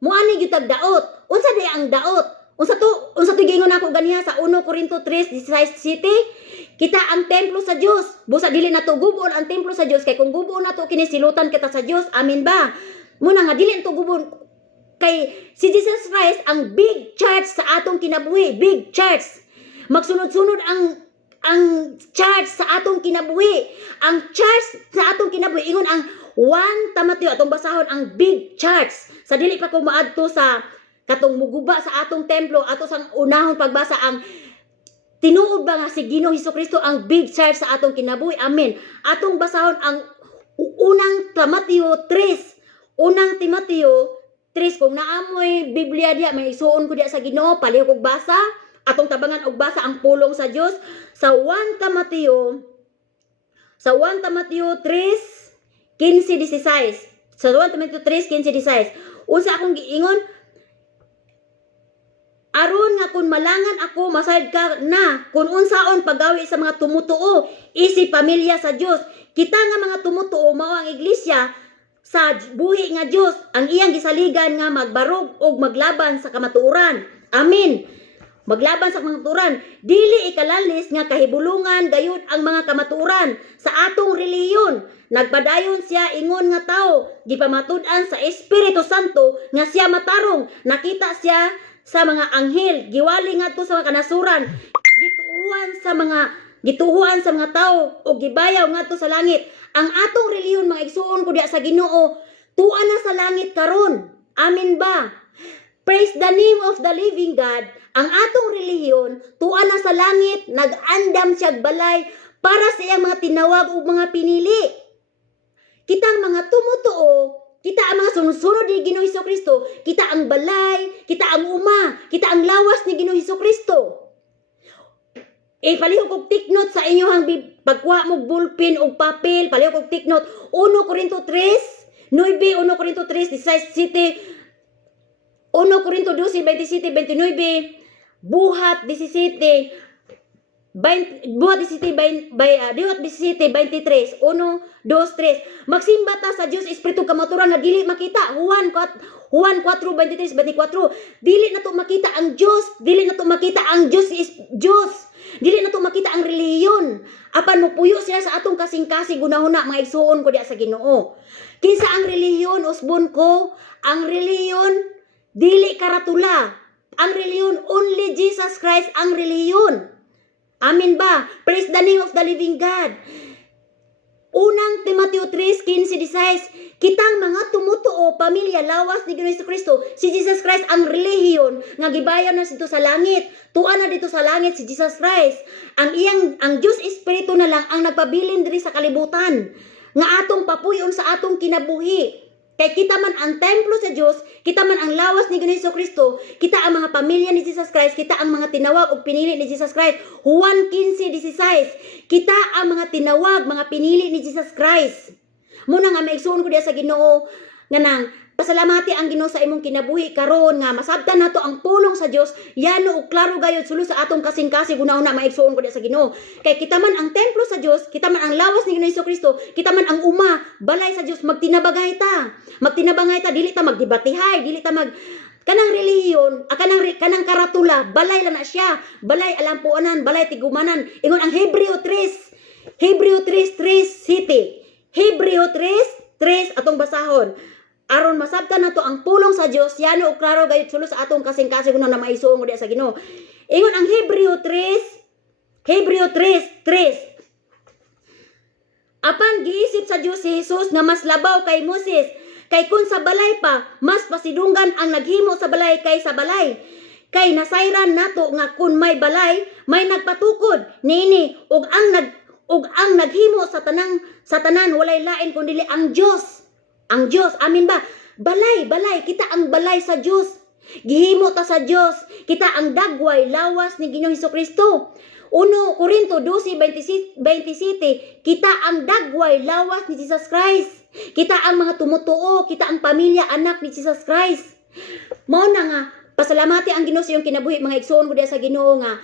muani gyud tag daot. Unsa diya ang daot? Unsa to gingon nako ganiha sa 1 Corinto 3:17? Kita ang templo sa Dios. Busa dili na to gubon ang templo sa Dios, kay kung gubon na to kini silutan kita sa Dios. Amen ba? Muna nga dili to gubon. Kay si Jesus Christ ang big church sa atong kinabuhi, big church. Magsunod-sunod ang church sa atong kinabuhi. Ang church sa atong kinabuhi ingon ang 1 Timothy atong basahon ang big church. Sa dili pa ko maadto sa katong muguba sa atong templo, ato sang unahon pagbasa ang tinuod ba nga si Ginoong Hesukristo ang big church sa atong kinabuhi. Amen. Atong basahon ang unang Timoteo 3. Unang Timoteo 3, kung naamoy Biblia diya, may isuon ko diya sa Ginoo, palihog og basa, atong tabangan og basa ang pulong sa Dios sa 1 Timoteo 3:15-16. Sa 1 Timoteo 3:15-16. Unsa akong giingon? Aron nga kung malangan ako, masayad ka na kung unsaon paggawi sa mga tumutuo, isip pamilya sa Dios. Kita nga mga tumutuo mao ang iglesia sa buhi nga Dios, ang iyang gisaligan nga magbarog og maglaban sa kamatuoran. Amen. Maglaban sa kamatuoran, dili ikalalis nga kahibulungan gayud ang mga kamatuoran sa atong relihiyon. Nagpadayon siya ingon nga tao, gipamatud-an sa Espiritu Santo nga siya matarong. Nakita siya sa mga anghel, giwali ngadto sa mga kanasuran, gituhuan sa mga tao o gibayaw ngadto sa langit. Ang atong relihiyon mga igsuon ko diya sa Ginoo, tuwa na sa langit karon. Amen ba? Praise the name of the living God. Ang atong relihiyon, tuwa na sa langit, nag-andam siya balay para sa iyang mga tinawag o mga pinili. Kita ang mga tumutuo, kita ang mga sunod-sunod ni Ginoong Hesukristo, kita ang balay, kita ang uma, kita ang lawas ni Ginoong Hesukristo. Palihog og take note sa inyohang pagkuha mo ballpen o papel, palihog og take note. 1 Corinto 3, 1 Corinto 3, 17, 1 Corinto 12, 27, 29, buhat 17, buhat 17, 23, 1, 2, 3. Magsimba ta sa Dios Espiritu kamaturan na dili makita. Juan 4:23, 24. Dili na to makita ang Dios, dili na to makita ang Dios is Dios. Dili na to makita ang relihiyon. Apan mupuyo siya sa atong kasing-kasing gunahuna mga igsuon ko diya sa Ginoo. Kinsa ang relihiyon usbon ko? Ang relihiyon dili karatula. Ang relihiyon only Jesus Christ ang relihiyon. Amen ba? Praise the name of the living God. Unang Timoteo 3:15-16, kitang mga tumutuo, pamilya, lawas ni Ginoong Hesukristo, si Jesus Christ ang relihiyon nga gibayan na dito sa langit. Tuan na dito sa langit si Jesus Christ. Ang Dios Espiritu na lang ang nagpabilin diri sa kalibutan nga atong papuyon sa atong kinabuhi. Kay kita man ang templo sa Dios, kita man ang lawas ni Ginoong Hesukristo, kita ang mga pamilya ni Jesus Christ, kita ang mga tinawag o pinili ni Jesus Christ. Juan 15:16, kita ang mga tinawag, mga pinili ni Jesus Christ. Muna nga maigsuon ko diya sa Ginoo nga nang pasalamati ang Ginoo sa imong kinabuhi karon nga masabtan nato ang pulong sa Dios, yano og klaro gayud sulo sa atong kasing-kasing una maigsuon ko diya sa Ginoo. Kay kita man ang templo sa Dios, kita man ang lawas ni Ginoong Hesukristo, kita man ang uma, balay sa Dios, magtinabangay ta, dili ta magdebatihay, dili ta kanang relihiyon, kanang karatula, balay lang na siya, balay alampuanan, balay tigumanan. Ingon ang Hebreo 3, Hebreo 3:3 city. Hebreo 3:3 atong basahon. Aron masabtan nato ang pulong sa Dios, yano og klaro gayud sulo sa atong kasing-kasing kuno na maisuong mo diha sa Ginoo. Ingon ang Hebreo 3:3. Apan giisip sa Dios si Jesus nga mas labaw kay Moses, kay kun sa balay pa, mas pasidunggan ang naghimo sa balay kay sa balay. Kay nasayran nato nga kun may balay, may nagpatukod niini ug ang naghimo sa tanan walay lain kundi ang Dios. Ang Dios, amin ba? Balay, kita ang balay sa Dios. Gihimo ta sa Dios, kita ang dagway lawas ni Ginoong Hesukristo. 1 Korinto 12:27, kita ang dagway lawas ni Jesus Christ. Kita ang mga tumutuo, kita ang pamilya anak ni Jesus Christ. Mao na nga pasalamati ang Ginoo sa iyong kinabuhi mga igsoon ko diha sa Ginoo nga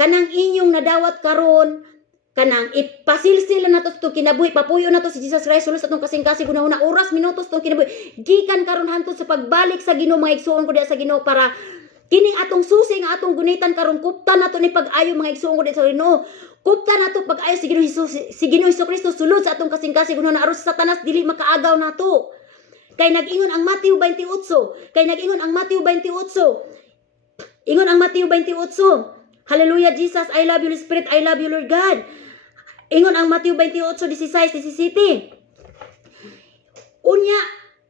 kanang inyong nadawat karon, kanang ipasilsil nato sa kinabuhi, papuyo nato si Jesus Christ sulos atong kasing-kasing una oras minutos tong kinabuhi gikan karon hantod sa pagbalik sa Ginoo mga igsoon ko diha sa Ginoo para kining atong susi nga atong gunitan karon kuptan nato ni pag-ayo mga igsoon ko diha sa Ginoo. Kuptan nato pag-ayo si Ginoo Hesukristo sulod sa atong kasing-kasing una aron sa Satanas dili makaagaw nato. Kay nag-ingon ang Mateo 28. Ingon ang Mateo 28. Hallelujah Jesus, I love you Holy Spirit, I love you Lord God. Ingon ang Mateo 28:16-17. Unya,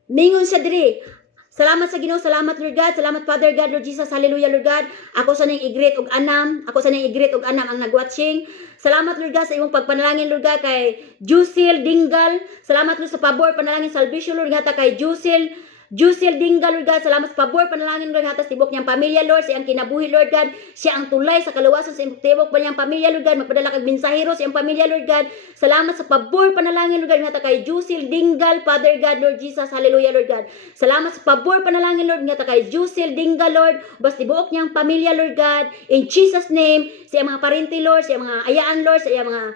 mingon siya diri. Salamat sa Ginoo, salamat Lord God, salamat Father God, Lord Jesus, hallelujah Lord God. Ako sa ning igreet og anam ang nagwatching. Salamat Lord God sa imong pagpanalangin Lord God kay Jusil Dingal. Salamat Lord sa pabor panalangin salvation Lord God kay Jusil Dingal Lord God. Salamat sa pabor panalangin Lord God sa tibok niyang pamilya Lord, sa iyang kinabuhi Lord God. Siya ang tulay sa kaluwasan sa imong tibok pa niyang pamilya Lord God. Magpadala kag mensahero sa iyang pamilya Lord God. Salamat sa pabor panalangin Lord God kay Jusil Dingal, Father God, Lord Jesus, hallelujah Lord God. Salamat sa pabor panalangin Lord kay Jusil Dingal Lord, bas tibuok niyang pamilya Lord God. In Jesus name, sa iyang mga parente Lord, sa iyang mga ayaan Lord, sa iyang mga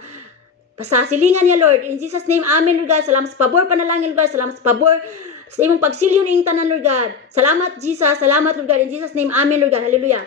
pasasilingan niya Lord. In Jesus name, amen Lord God. Salamat sa pabor panalangin Lord God. Salamat sa pabor sa imong pagsilyo ning tanan Lord God. Salamat Jesus, salamat Lord God. In Jesus name, amen Lord God. Hallelujah.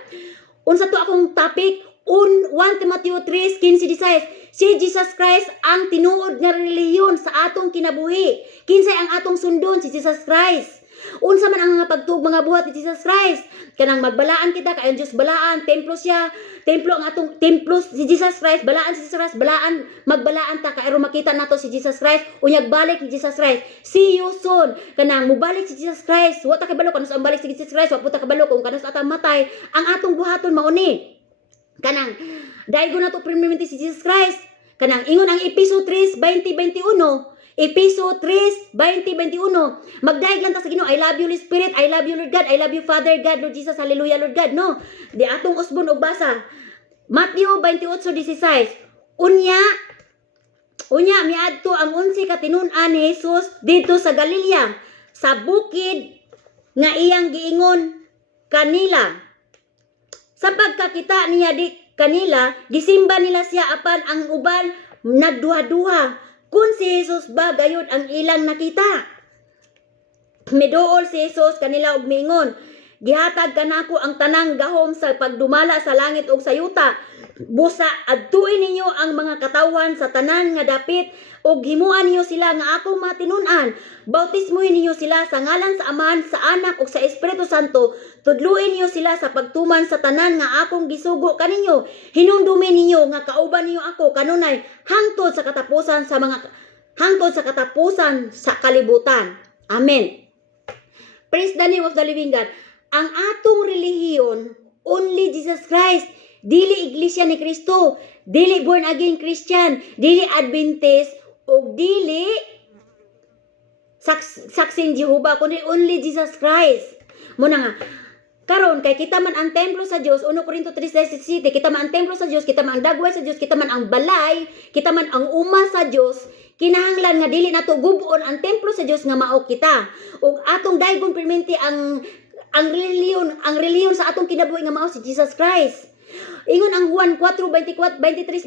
Unsa to akong topic? 1 Timothy 3:15-16. Si Jesus Christ ang tinuod nga relihiyon sa atong kinabuhi. Kinsay ang atong sundon? Si Jesus Christ. Unsa man ang mga pagtuog mga buhat ni Jesus Christ? Kanang magbalaan kita kay ang Dios balaan, templo siya, templo ang atong templo si Jesus Christ, balaan si Jesus Christ, balaan, magbalaan ta kay aron makita nato si Jesus Christ, unyag balik ni Jesus Christ. See you soon. Kanang mubalik si Jesus Christ. Wa ta kabalo kanus ang balik si Jesus Christ, wa puta kabalo kung kanus atang matay, ang atong buhaton mao ni. Kanang daigo nato primeramente si Jesus Christ. Kanang ingon ang Episo 3:20-21. Episo 3:20-21. Magdaig lang ta sa Ginoo. I love you Holy Spirit, I love you Lord God, I love you Father God, Lord Jesus, hallelujah Lord God. No. Di atong usbon og basa. Mateo 28:16. Unya miadto ang 11 ka tinun-an ni Jesus dito sa Galilea, sa bukid nga iyang giingon kanila. Sa pagkakita niya di kanila, gisimba nila siya apan ang uban nagduha-duha. Kung si Jesus ba gayud ang ilang nakita. Miduol si Jesus kanila og miingon, gihatag kanako ang tanang gahom sa pagdumala sa langit ug sa yuta. Busa adtuin ninyo ang mga katawan sa tanan nga dapit ug himuan ninyo sila nga akong matinun-an. Bautismuhin ninyo sila sa ngalan sa Amahan, sa Anak ug sa Espiritu Santo. Tudluin ninyo sila sa pagtuman sa tanan nga akong gisugo kaninyo. Hinumdumin ninyo nga kauban ninyo ako kanunay hangtod sa katapusan sa kalibutan. Amen. Praise the name of the living God. Ang atong relihiyon, only Jesus Christ. Dili Iglesia ni Kristo, dili born again Christian, dili Adventist, o dili saksing Jehovah, kundi only Jesus Christ. Muna nga, karon kay kita man ang templo sa Dios, 1 Korinto 3:17, kita man ang templo sa Dios, kita man ang dagway sa Dios, kita man ang balay, kita man ang uma sa Dios, kinahanglan nga dili nato gubon ang templo sa Dios nga mao kita. Ug atong daygon permente ang ang reliyon sa atong kinabuhi nga mao si Jesus Christ. Ingon ang Juan 4:23,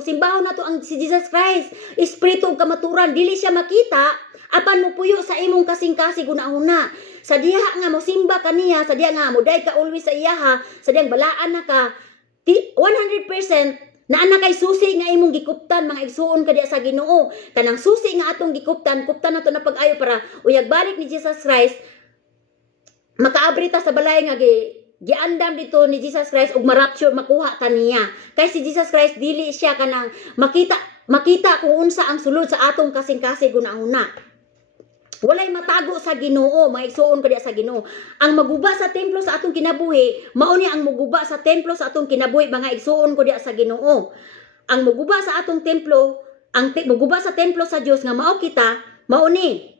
simbahon nato ang si Jesus Christ, espiritu ug kamaturan, dili siya makita apan mopuyo sa imong kasing-kasing una-una. Sa diha nga mosimba kaniya, sa diha nga moday ka always sa iyaha, sa diyang balaan na ka 100% na ana kay susi nga imong gikuptan mga igsuon ka diha sa Ginoo. Kanang susi nga atong gikuptan, kuptan nato na pag-ayo para uyag balik ni Jesus Christ makaabrita sa balay nga giandam dito ni Jesus Christ ug marapture makuha ta niya. Kay si Jesus Christ dili siya kanang makita kung unsa ang sulod sa atong kasing-kasing una-una. Walay matago sa Ginoo, mga igsuon ko diya sa Ginoo. Ang maguba sa templo sa atong kinabuhi, mao ni ang maguba sa templo sa atong kinabuhi, mga igsuon ko diya sa Ginoo. Ang maguba sa atong templo, maguba sa templo sa Dios nga mao kita, mao ni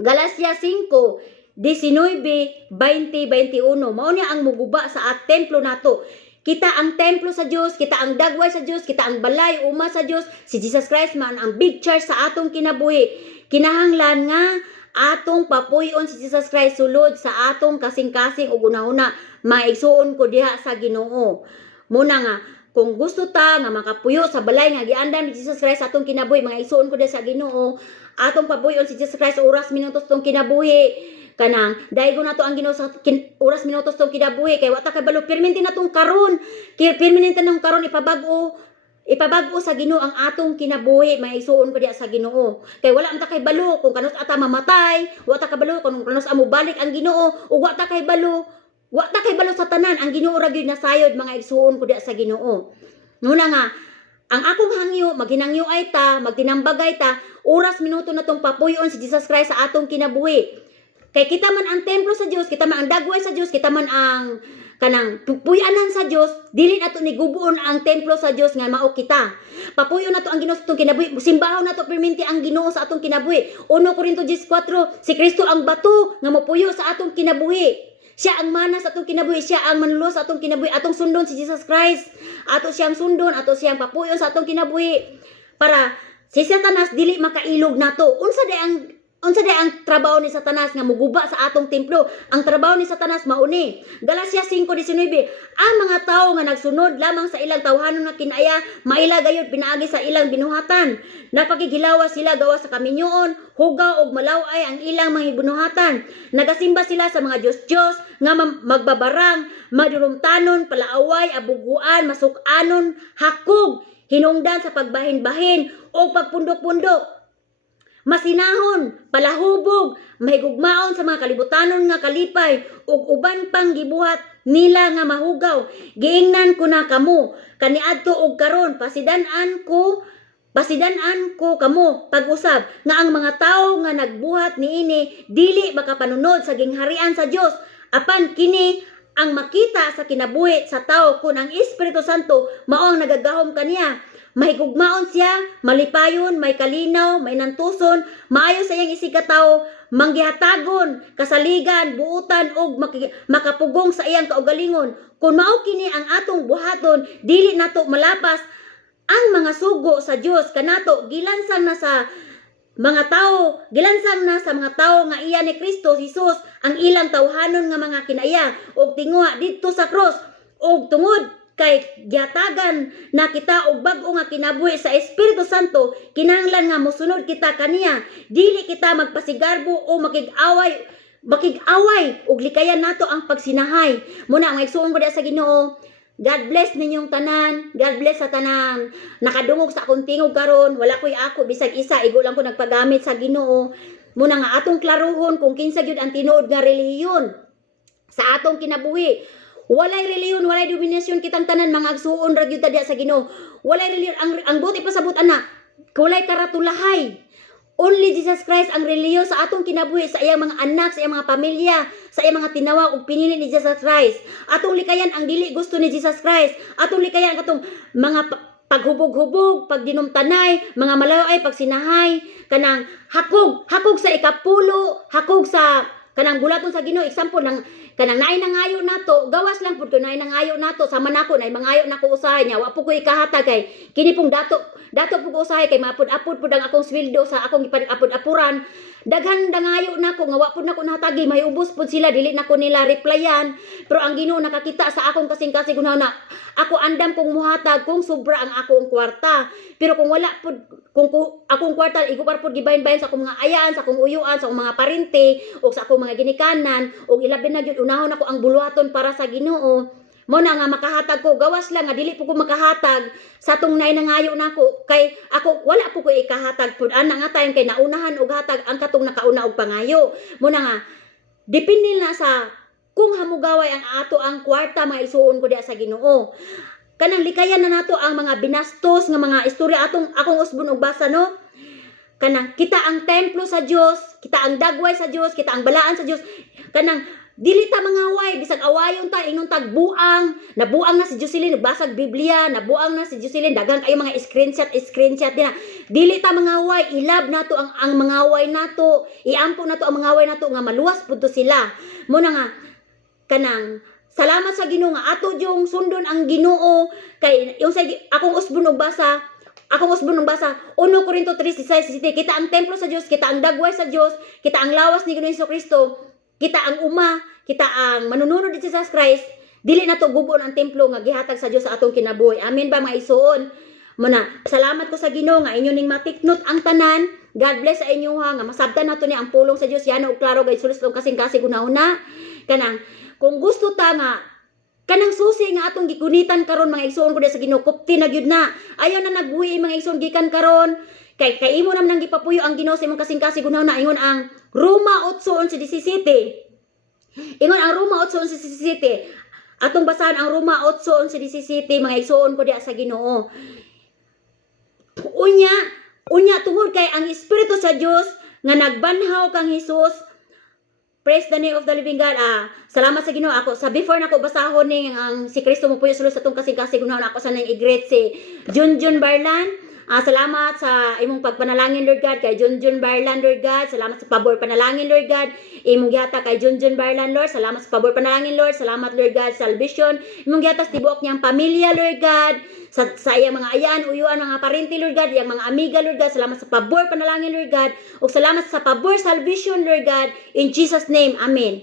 Galacia 5:19-21, mao ni ang muguba sa templo nato. Kita ang templo sa Dios, kita ang dagway sa Dios, kita ang balay uma sa Dios. Si Jesus Christ man ang big church sa atong kinabuhi. Kinahanglan nga atong papuyon si Jesus Christ sulod sa atong kasing-kasing ug una-una maigsuon ko diha sa Ginoo. Muna nga kung gusto ta nga makapuyo sa balay nga giandam ni Jesus Christ atong kinabuhi, mga igsuon ko diha sa Ginoo, atong papuyon si Jesus Christ oras minutos tong kinabuhi. Kanang daygo nato ang Ginoo sa oras minutos tong kinabuhi kay wa ta kay balo permanente na tong karon. Kay permanente nang karon ipabag-o sa Ginoo ang atong kinabuhi, may isuon ko diya sa Ginoo. Kay wala man ta kay balo kung kanus ata mamatay, wa ta kay balo kung kanus amo balik ang Ginoo, ug wa ta kay balo sa tanan ang Ginoo ra gyud nasayod, mga isuon ko diya sa Ginoo. Nuna nga ang akong hangyo maghinangyo ay ta, magtinambagay ta, oras minuto na tong papuyon si Jesus Christ sa atong kinabuhi. Kay kita man ang templo sa Dios, kita man ang dagway sa Dios, kita man ang kanang puyanan sa Dios, dili nato ni gubuon ang templo sa Dios nga mao kita. Papuyo nato ang Ginoo sa atong kinabuhi, simbahon nato permanente ang Ginoo sa atong kinabuhi. 1 Corinto 10:4, si Kristo ang bato nga mopuyo sa atong kinabuhi. Siya ang mana sa atong kinabuhi, siya ang manlulo sa atong kinabuhi. Atong sundon si Jesus Christ. Ato siyang sundon, ato siyang papuyon sa atong kinabuhi. Para si Satanas dili makailog nato. Unsa day ang trabaho ni Satanas nga muguba sa atong templo? Ang trabaho ni Satanas mauni. Galacia 5:19, ang mga tao nga nagsunod lamang sa ilang tawhanon nga kinaya, maila gayud pinaagi sa ilang binuhatan. Napagigilawas sila gawa sa kaminyoon, hugaw ug malaway ang ilang mga binuhatan. Nagasimba sila sa mga Diyos nga magbabarang, madurumtanon, palaaway, abuguan, masukanon, hakog, hinungdan sa pagbahin-bahin o pagpundok-pundok. Masinahon, palahubog, mahigugmaon sa mga kalibutanon nga kalipay, ug uban pang gibuhat nila nga mahugaw. Giingnan ko na kamo, kaniadto og karon, pasidan-an ko kamo pag-usab nga ang mga tawo nga nagbuhat niini dili makapanunod sa gingharian sa Dios. Apan kini ang makita sa kinabuhi sa tawo kun ang Espiritu Santo mao ang nagagahom kaniya. Mahigugmaon siya, malipayon, may kalinaw, may nantuson, maayo sa iyang isigataw, manggihatagon, kasaligan, buutan, og makapugong sa iyang kaugalingon. Kung mao kini ang atong buhaton, dili nato malapas ang mga sugo sa Dios kanato gilansang na sa mga tao nga iya ni Kristo Jesus ang ilang tawhanon nga mga kinaya og tinguha didto sa cross og tungod kay gihatagan na kita og bag-o nga kinabuhi sa Espiritu Santo, kinahanglan nga mosunod kita kaniya. Dili kita magpasigarbo o makig-away ug likayan nato ang pagsinahay. Muna ang igsuon ko diha sa Ginoo. God bless ninyong tanan. God bless sa tanan. Nakadungog sa akong tingog karon, wala koy ako bisag isa, igo lang ko nagpagamit sa Ginoo. Muna nga atong klaruhon kung kinsa gyud ang tinuod nga relihiyon sa atong kinabuhi. Walay reliyon, walay dominasyon kitang tanan, mga agsuon ra gyud ta diha sa Ginoo. Walay reliyon, ang buti pasabot ana, walay karatulahay. Only Jesus Christ ang reliyon sa atong kinabuhi, sa iyang mga anak, sa iyang mga pamilya, sa iyang mga tinawag ug pinili ni Jesus Christ. Atong likayan ang dili gusto ni Jesus Christ. Atong likayan katong mga paghubog-hubog, pagdinumtanay, mga malayo ay pagsinahay, kanang hakog sa ikapulo, hakog sa kanang bulaton sa Ginoo. Example ng kanang naay nangayo nato, gawas lang pud naay nangayo nato, sama nako naay mangayo nako usahay niya, wa po ko ikahatag kay kini pong dato pud usahay kay maapod-apod pud ang akong sweldo sa akong ipapod-apuran. Daghan dangayo nako nga wa pud nako nahatagi, mahubos pud sila, dili nako nila replyan. Pero ang Ginoo nakakita sa akong kasing-kasing na ako andam kong muhatag kung sobra ang akong kwarta. Pero kung wala pud, kung akong kwarta igupar pud gibahin-bahin sa akong mga ayan, sa akong uyuan, sa akong mga parente o sa akong mga ginikanan, o ilabi na gyud unahon ako ang buluhaton para sa Ginoo. Mo na nga makahatag ko, gawas lang nga dili po ko makahatag sa tong nay nangayo nako, kay ako wala po ko ikahatag pud ana nga time kay naunahan og hatag ang katong nakauna og pangayo. Mo na nga depende na sa kung hamugaway ang ato ang kwarta mga isuon ko diha sa Ginoo. Kanang likayan na nato ang mga binastos nga mga istorya akong usbon og basa no. Kanang kita ang templo sa Dios, kita ang dagway sa Dios, kita ang balaan sa Dios. Kanang dili ta mangaway, bisag awayon ta ingon tag buang, nabuang na si Jocelyn nagbasag Biblia, nabuang na si Jocelyn daghang kayo mga screenshot din. Dili ta mangaway, ilab nato ang mangaway nato, iampo nato ang mangaway nato nga maluwas pud to sila. Mo na nga kanang salamat sa Ginoo nga ato jung sundon ang Ginoo kay yung sa akong usbon og basa 1 Corinto 3:16 kita ang templo sa Dios, kita ang dagway sa Dios, kita ang lawas ni Ginoong Hesukristo. Kita ang kita ang manununod ni Jesus Christ, dili na to gubon ang templo nga gihatag sa Dios sa atong kinabuhi. Amen ba mga isuon? Muna, salamat ko sa Ginoo nga inyo ning matiknot ang tanan. God bless sa inyo ha, nga masabtan nato ni ang pulong sa Dios. Yan og klaro gay sulis tong kasing-kasing una-una. Kanang kung gusto ta nga kanang susi nga atong gikunitan karon mga isuon ko sa Ginoo, kupti na gyud na. Ayaw na nagbuhi mga isuon gikan karon. Kay imo naman nang gipapuyo ang Ginoo sa imong kasing-kasing una-una ingon ang Roma 8:11. Ingon ang Roma 8:11. Atong basahan ang Roma 8:11 mga isuon ko diha sa Ginoo. Unya tungod kay ang Espiritu sa Dios nga nagbanhaw kang Hesus. Praise the name of the living God. Salamat sa Ginoo. Ako sa before nako basahon ning ang si Kristo mo puyo sulod sa tong kasing-kasing una ako sa nang i-greet si Junjun Barlan. Salamat sa imong pagpanalangin, Lord God, kay Junjun Barlan, Lord God. Salamat sa pabor panalangin, Lord God. Imong gihata kay Junjun Barlan, Lord. Salamat sa pabor panalangin, Lord. Salamat, Lord God, salvation. Imong gihata sa tibuok niyang pamilya, Lord God. Sa iyang mga ayaan, uyuan, mga parente, Lord God, iyang mga amiga, Lord God. Salamat sa pabor panalangin, Lord God. O salamat sa pabor salvation, Lord God. In Jesus' name, Amen.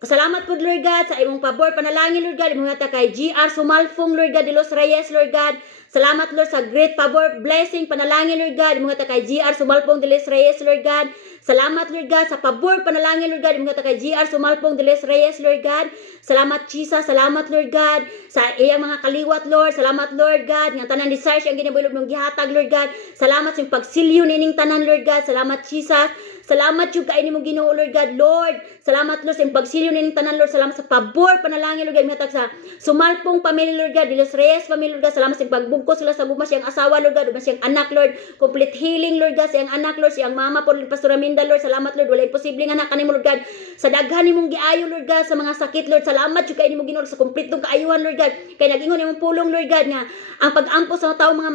Salamat po, Lord God, sa imong pabor panalangin, Lord God. Imong gihata kay GR Sumalfong, Lord God, de los Reyes, Lord God. Salamat, Lord, sa great favor, blessing, panalangin, Lord God. Imong gihata kay GR Sumalfong de los Reyes, Lord God. Salamat, Lord God, sa pabor, panalangin, Lord God. Imong gihata kay GR Sumalfong de los Reyes, Lord God. Salamat, Jesus. Salamat, Lord God, sa iyang mga kaliwat, Lord. Salamat, Lord God, nga tanan desire ang ginabulob ng gihatag, Lord God. Salamat sa pagsilyo nining tanan, Lord God. Salamat, Jesus. Salamat yung kainin mo Ginoo, Lord God, Lord. Salamat, Lord, sa pagsilyo nining tanan, Lord. Salamat sa pabor, panalangin, Lord God. Mihatag sa Sumalpong pamilya, Lord God. De los Reyes pamilya, Lord God. Salamat sa pagbugkos sila sa gugma siyang asawa, Lord God. Ugma siyang anak, Lord. Complete healing, Lord God, siyang anak, Lord. Siyang mama po, Pastor Aminda, Lord. Salamat, Lord. Wala imposibleng anak kanimo, Lord God. Sa daghan nimong giayo, Lord God, sa mga sakit, Lord. Salamat yung kainin mo Ginoo sa kompletong kaayuhan, Lord God. Kay nagingon imong pulong, Lord God, nga ang pag-ampo sa tao mga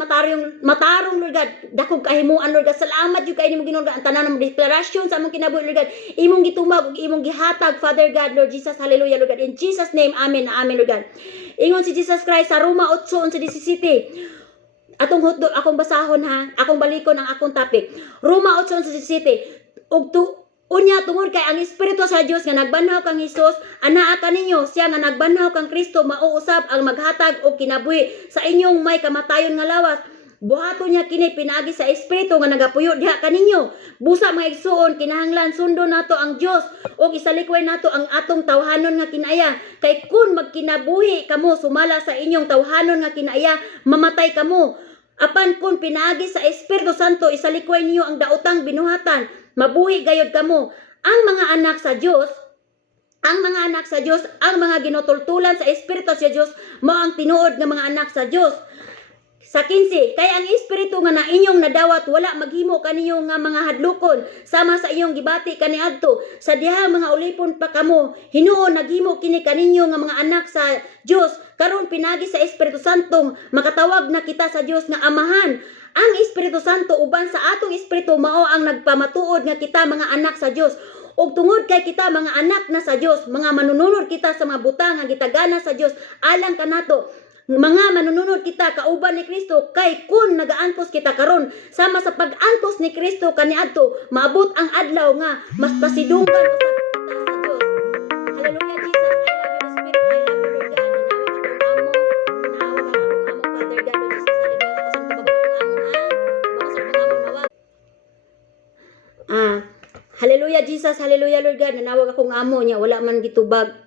matarong, Lord God. Dakog kahimuan, Lord God. Salamat yung kainin mo Ginoo, ang tanan ng deklarasyon sa among kinabuhi, Lord God. Imong gitumag ug imong gihatag, Father God, Lord Jesus. Hallelujah, Lord God. In Jesus name, Amen. Amen, Lord God. Ingon si Jesus Christ sa Roma 8:17. Akong basahon ha. Akong balikon ang akong topic. Roma 8:17. Unya tungod kay ang Espiritu sa Dios nga nagbanhaw kang Hesus, anaa kaninyo siya nga nagbanhaw kang Kristo mauusab ang maghatag og kinabuhi sa inyong may kamatayon nga lawas. Buhaton niya kini pinagi sa Espiritu nga nagapuyo diha kaninyo. Busa mga igsuon kinahanglan sundon nato ang Dios ug isalikway nato ang atong tawhanon nga kinaya. Kay kun magkinabuhi kamo sumala sa inyong tawhanon nga kinaya, mamatay kamo. Apan kun pinagi sa Espiritu Santo isalikway niyo ang daotang binuhatan, mabuhi gayod kamo. Ang mga anak sa Dios, ang mga ginutultulan sa Espiritu sa Dios, mao ang tinuod nga mga anak sa Dios. Sa 15, kay ang Espiritu nga na inyong nadawat wala maghimo kaniyo nga mga hadlokon sama sa iyong gibati kaniadto sa dihang mga ulipon pa kamo hinuon naghimo kini kaninyo nga mga anak sa Dios karon pinagi sa Espiritu Santo makatawag na kita sa Dios nga amahan. Ang Espiritu Santo uban sa atong espiritu mao ang nagpamatuod nga kita mga anak sa Dios. Og tungod kay kita mga anak na sa Dios, mga manununod kita sa mga butang nga gitagana sa Dios, alang kanato mga manununod kita kauban ni Kristo, kay kun nagaantos kita karon sama sa pag-antos ni Kristo kaniadto maabot ang adlaw nga mas pasidunggan usab kita sa Dios. Hallelujah Jesus, I love you Spirit, I love you Lord God. Nanawag akong amo, Father God, Lord Jesus, hallelujah. Ako sa tubag akong amo ha. Ako sa akong amo nawag. Hallelujah Jesus, hallelujah Lord God. Nanawag akong amo niya, wala man gitubag.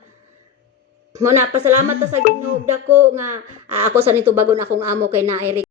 Mo na pasalamat ta sa Ginoo dako nga ako sa nitubagon akong amo kay naay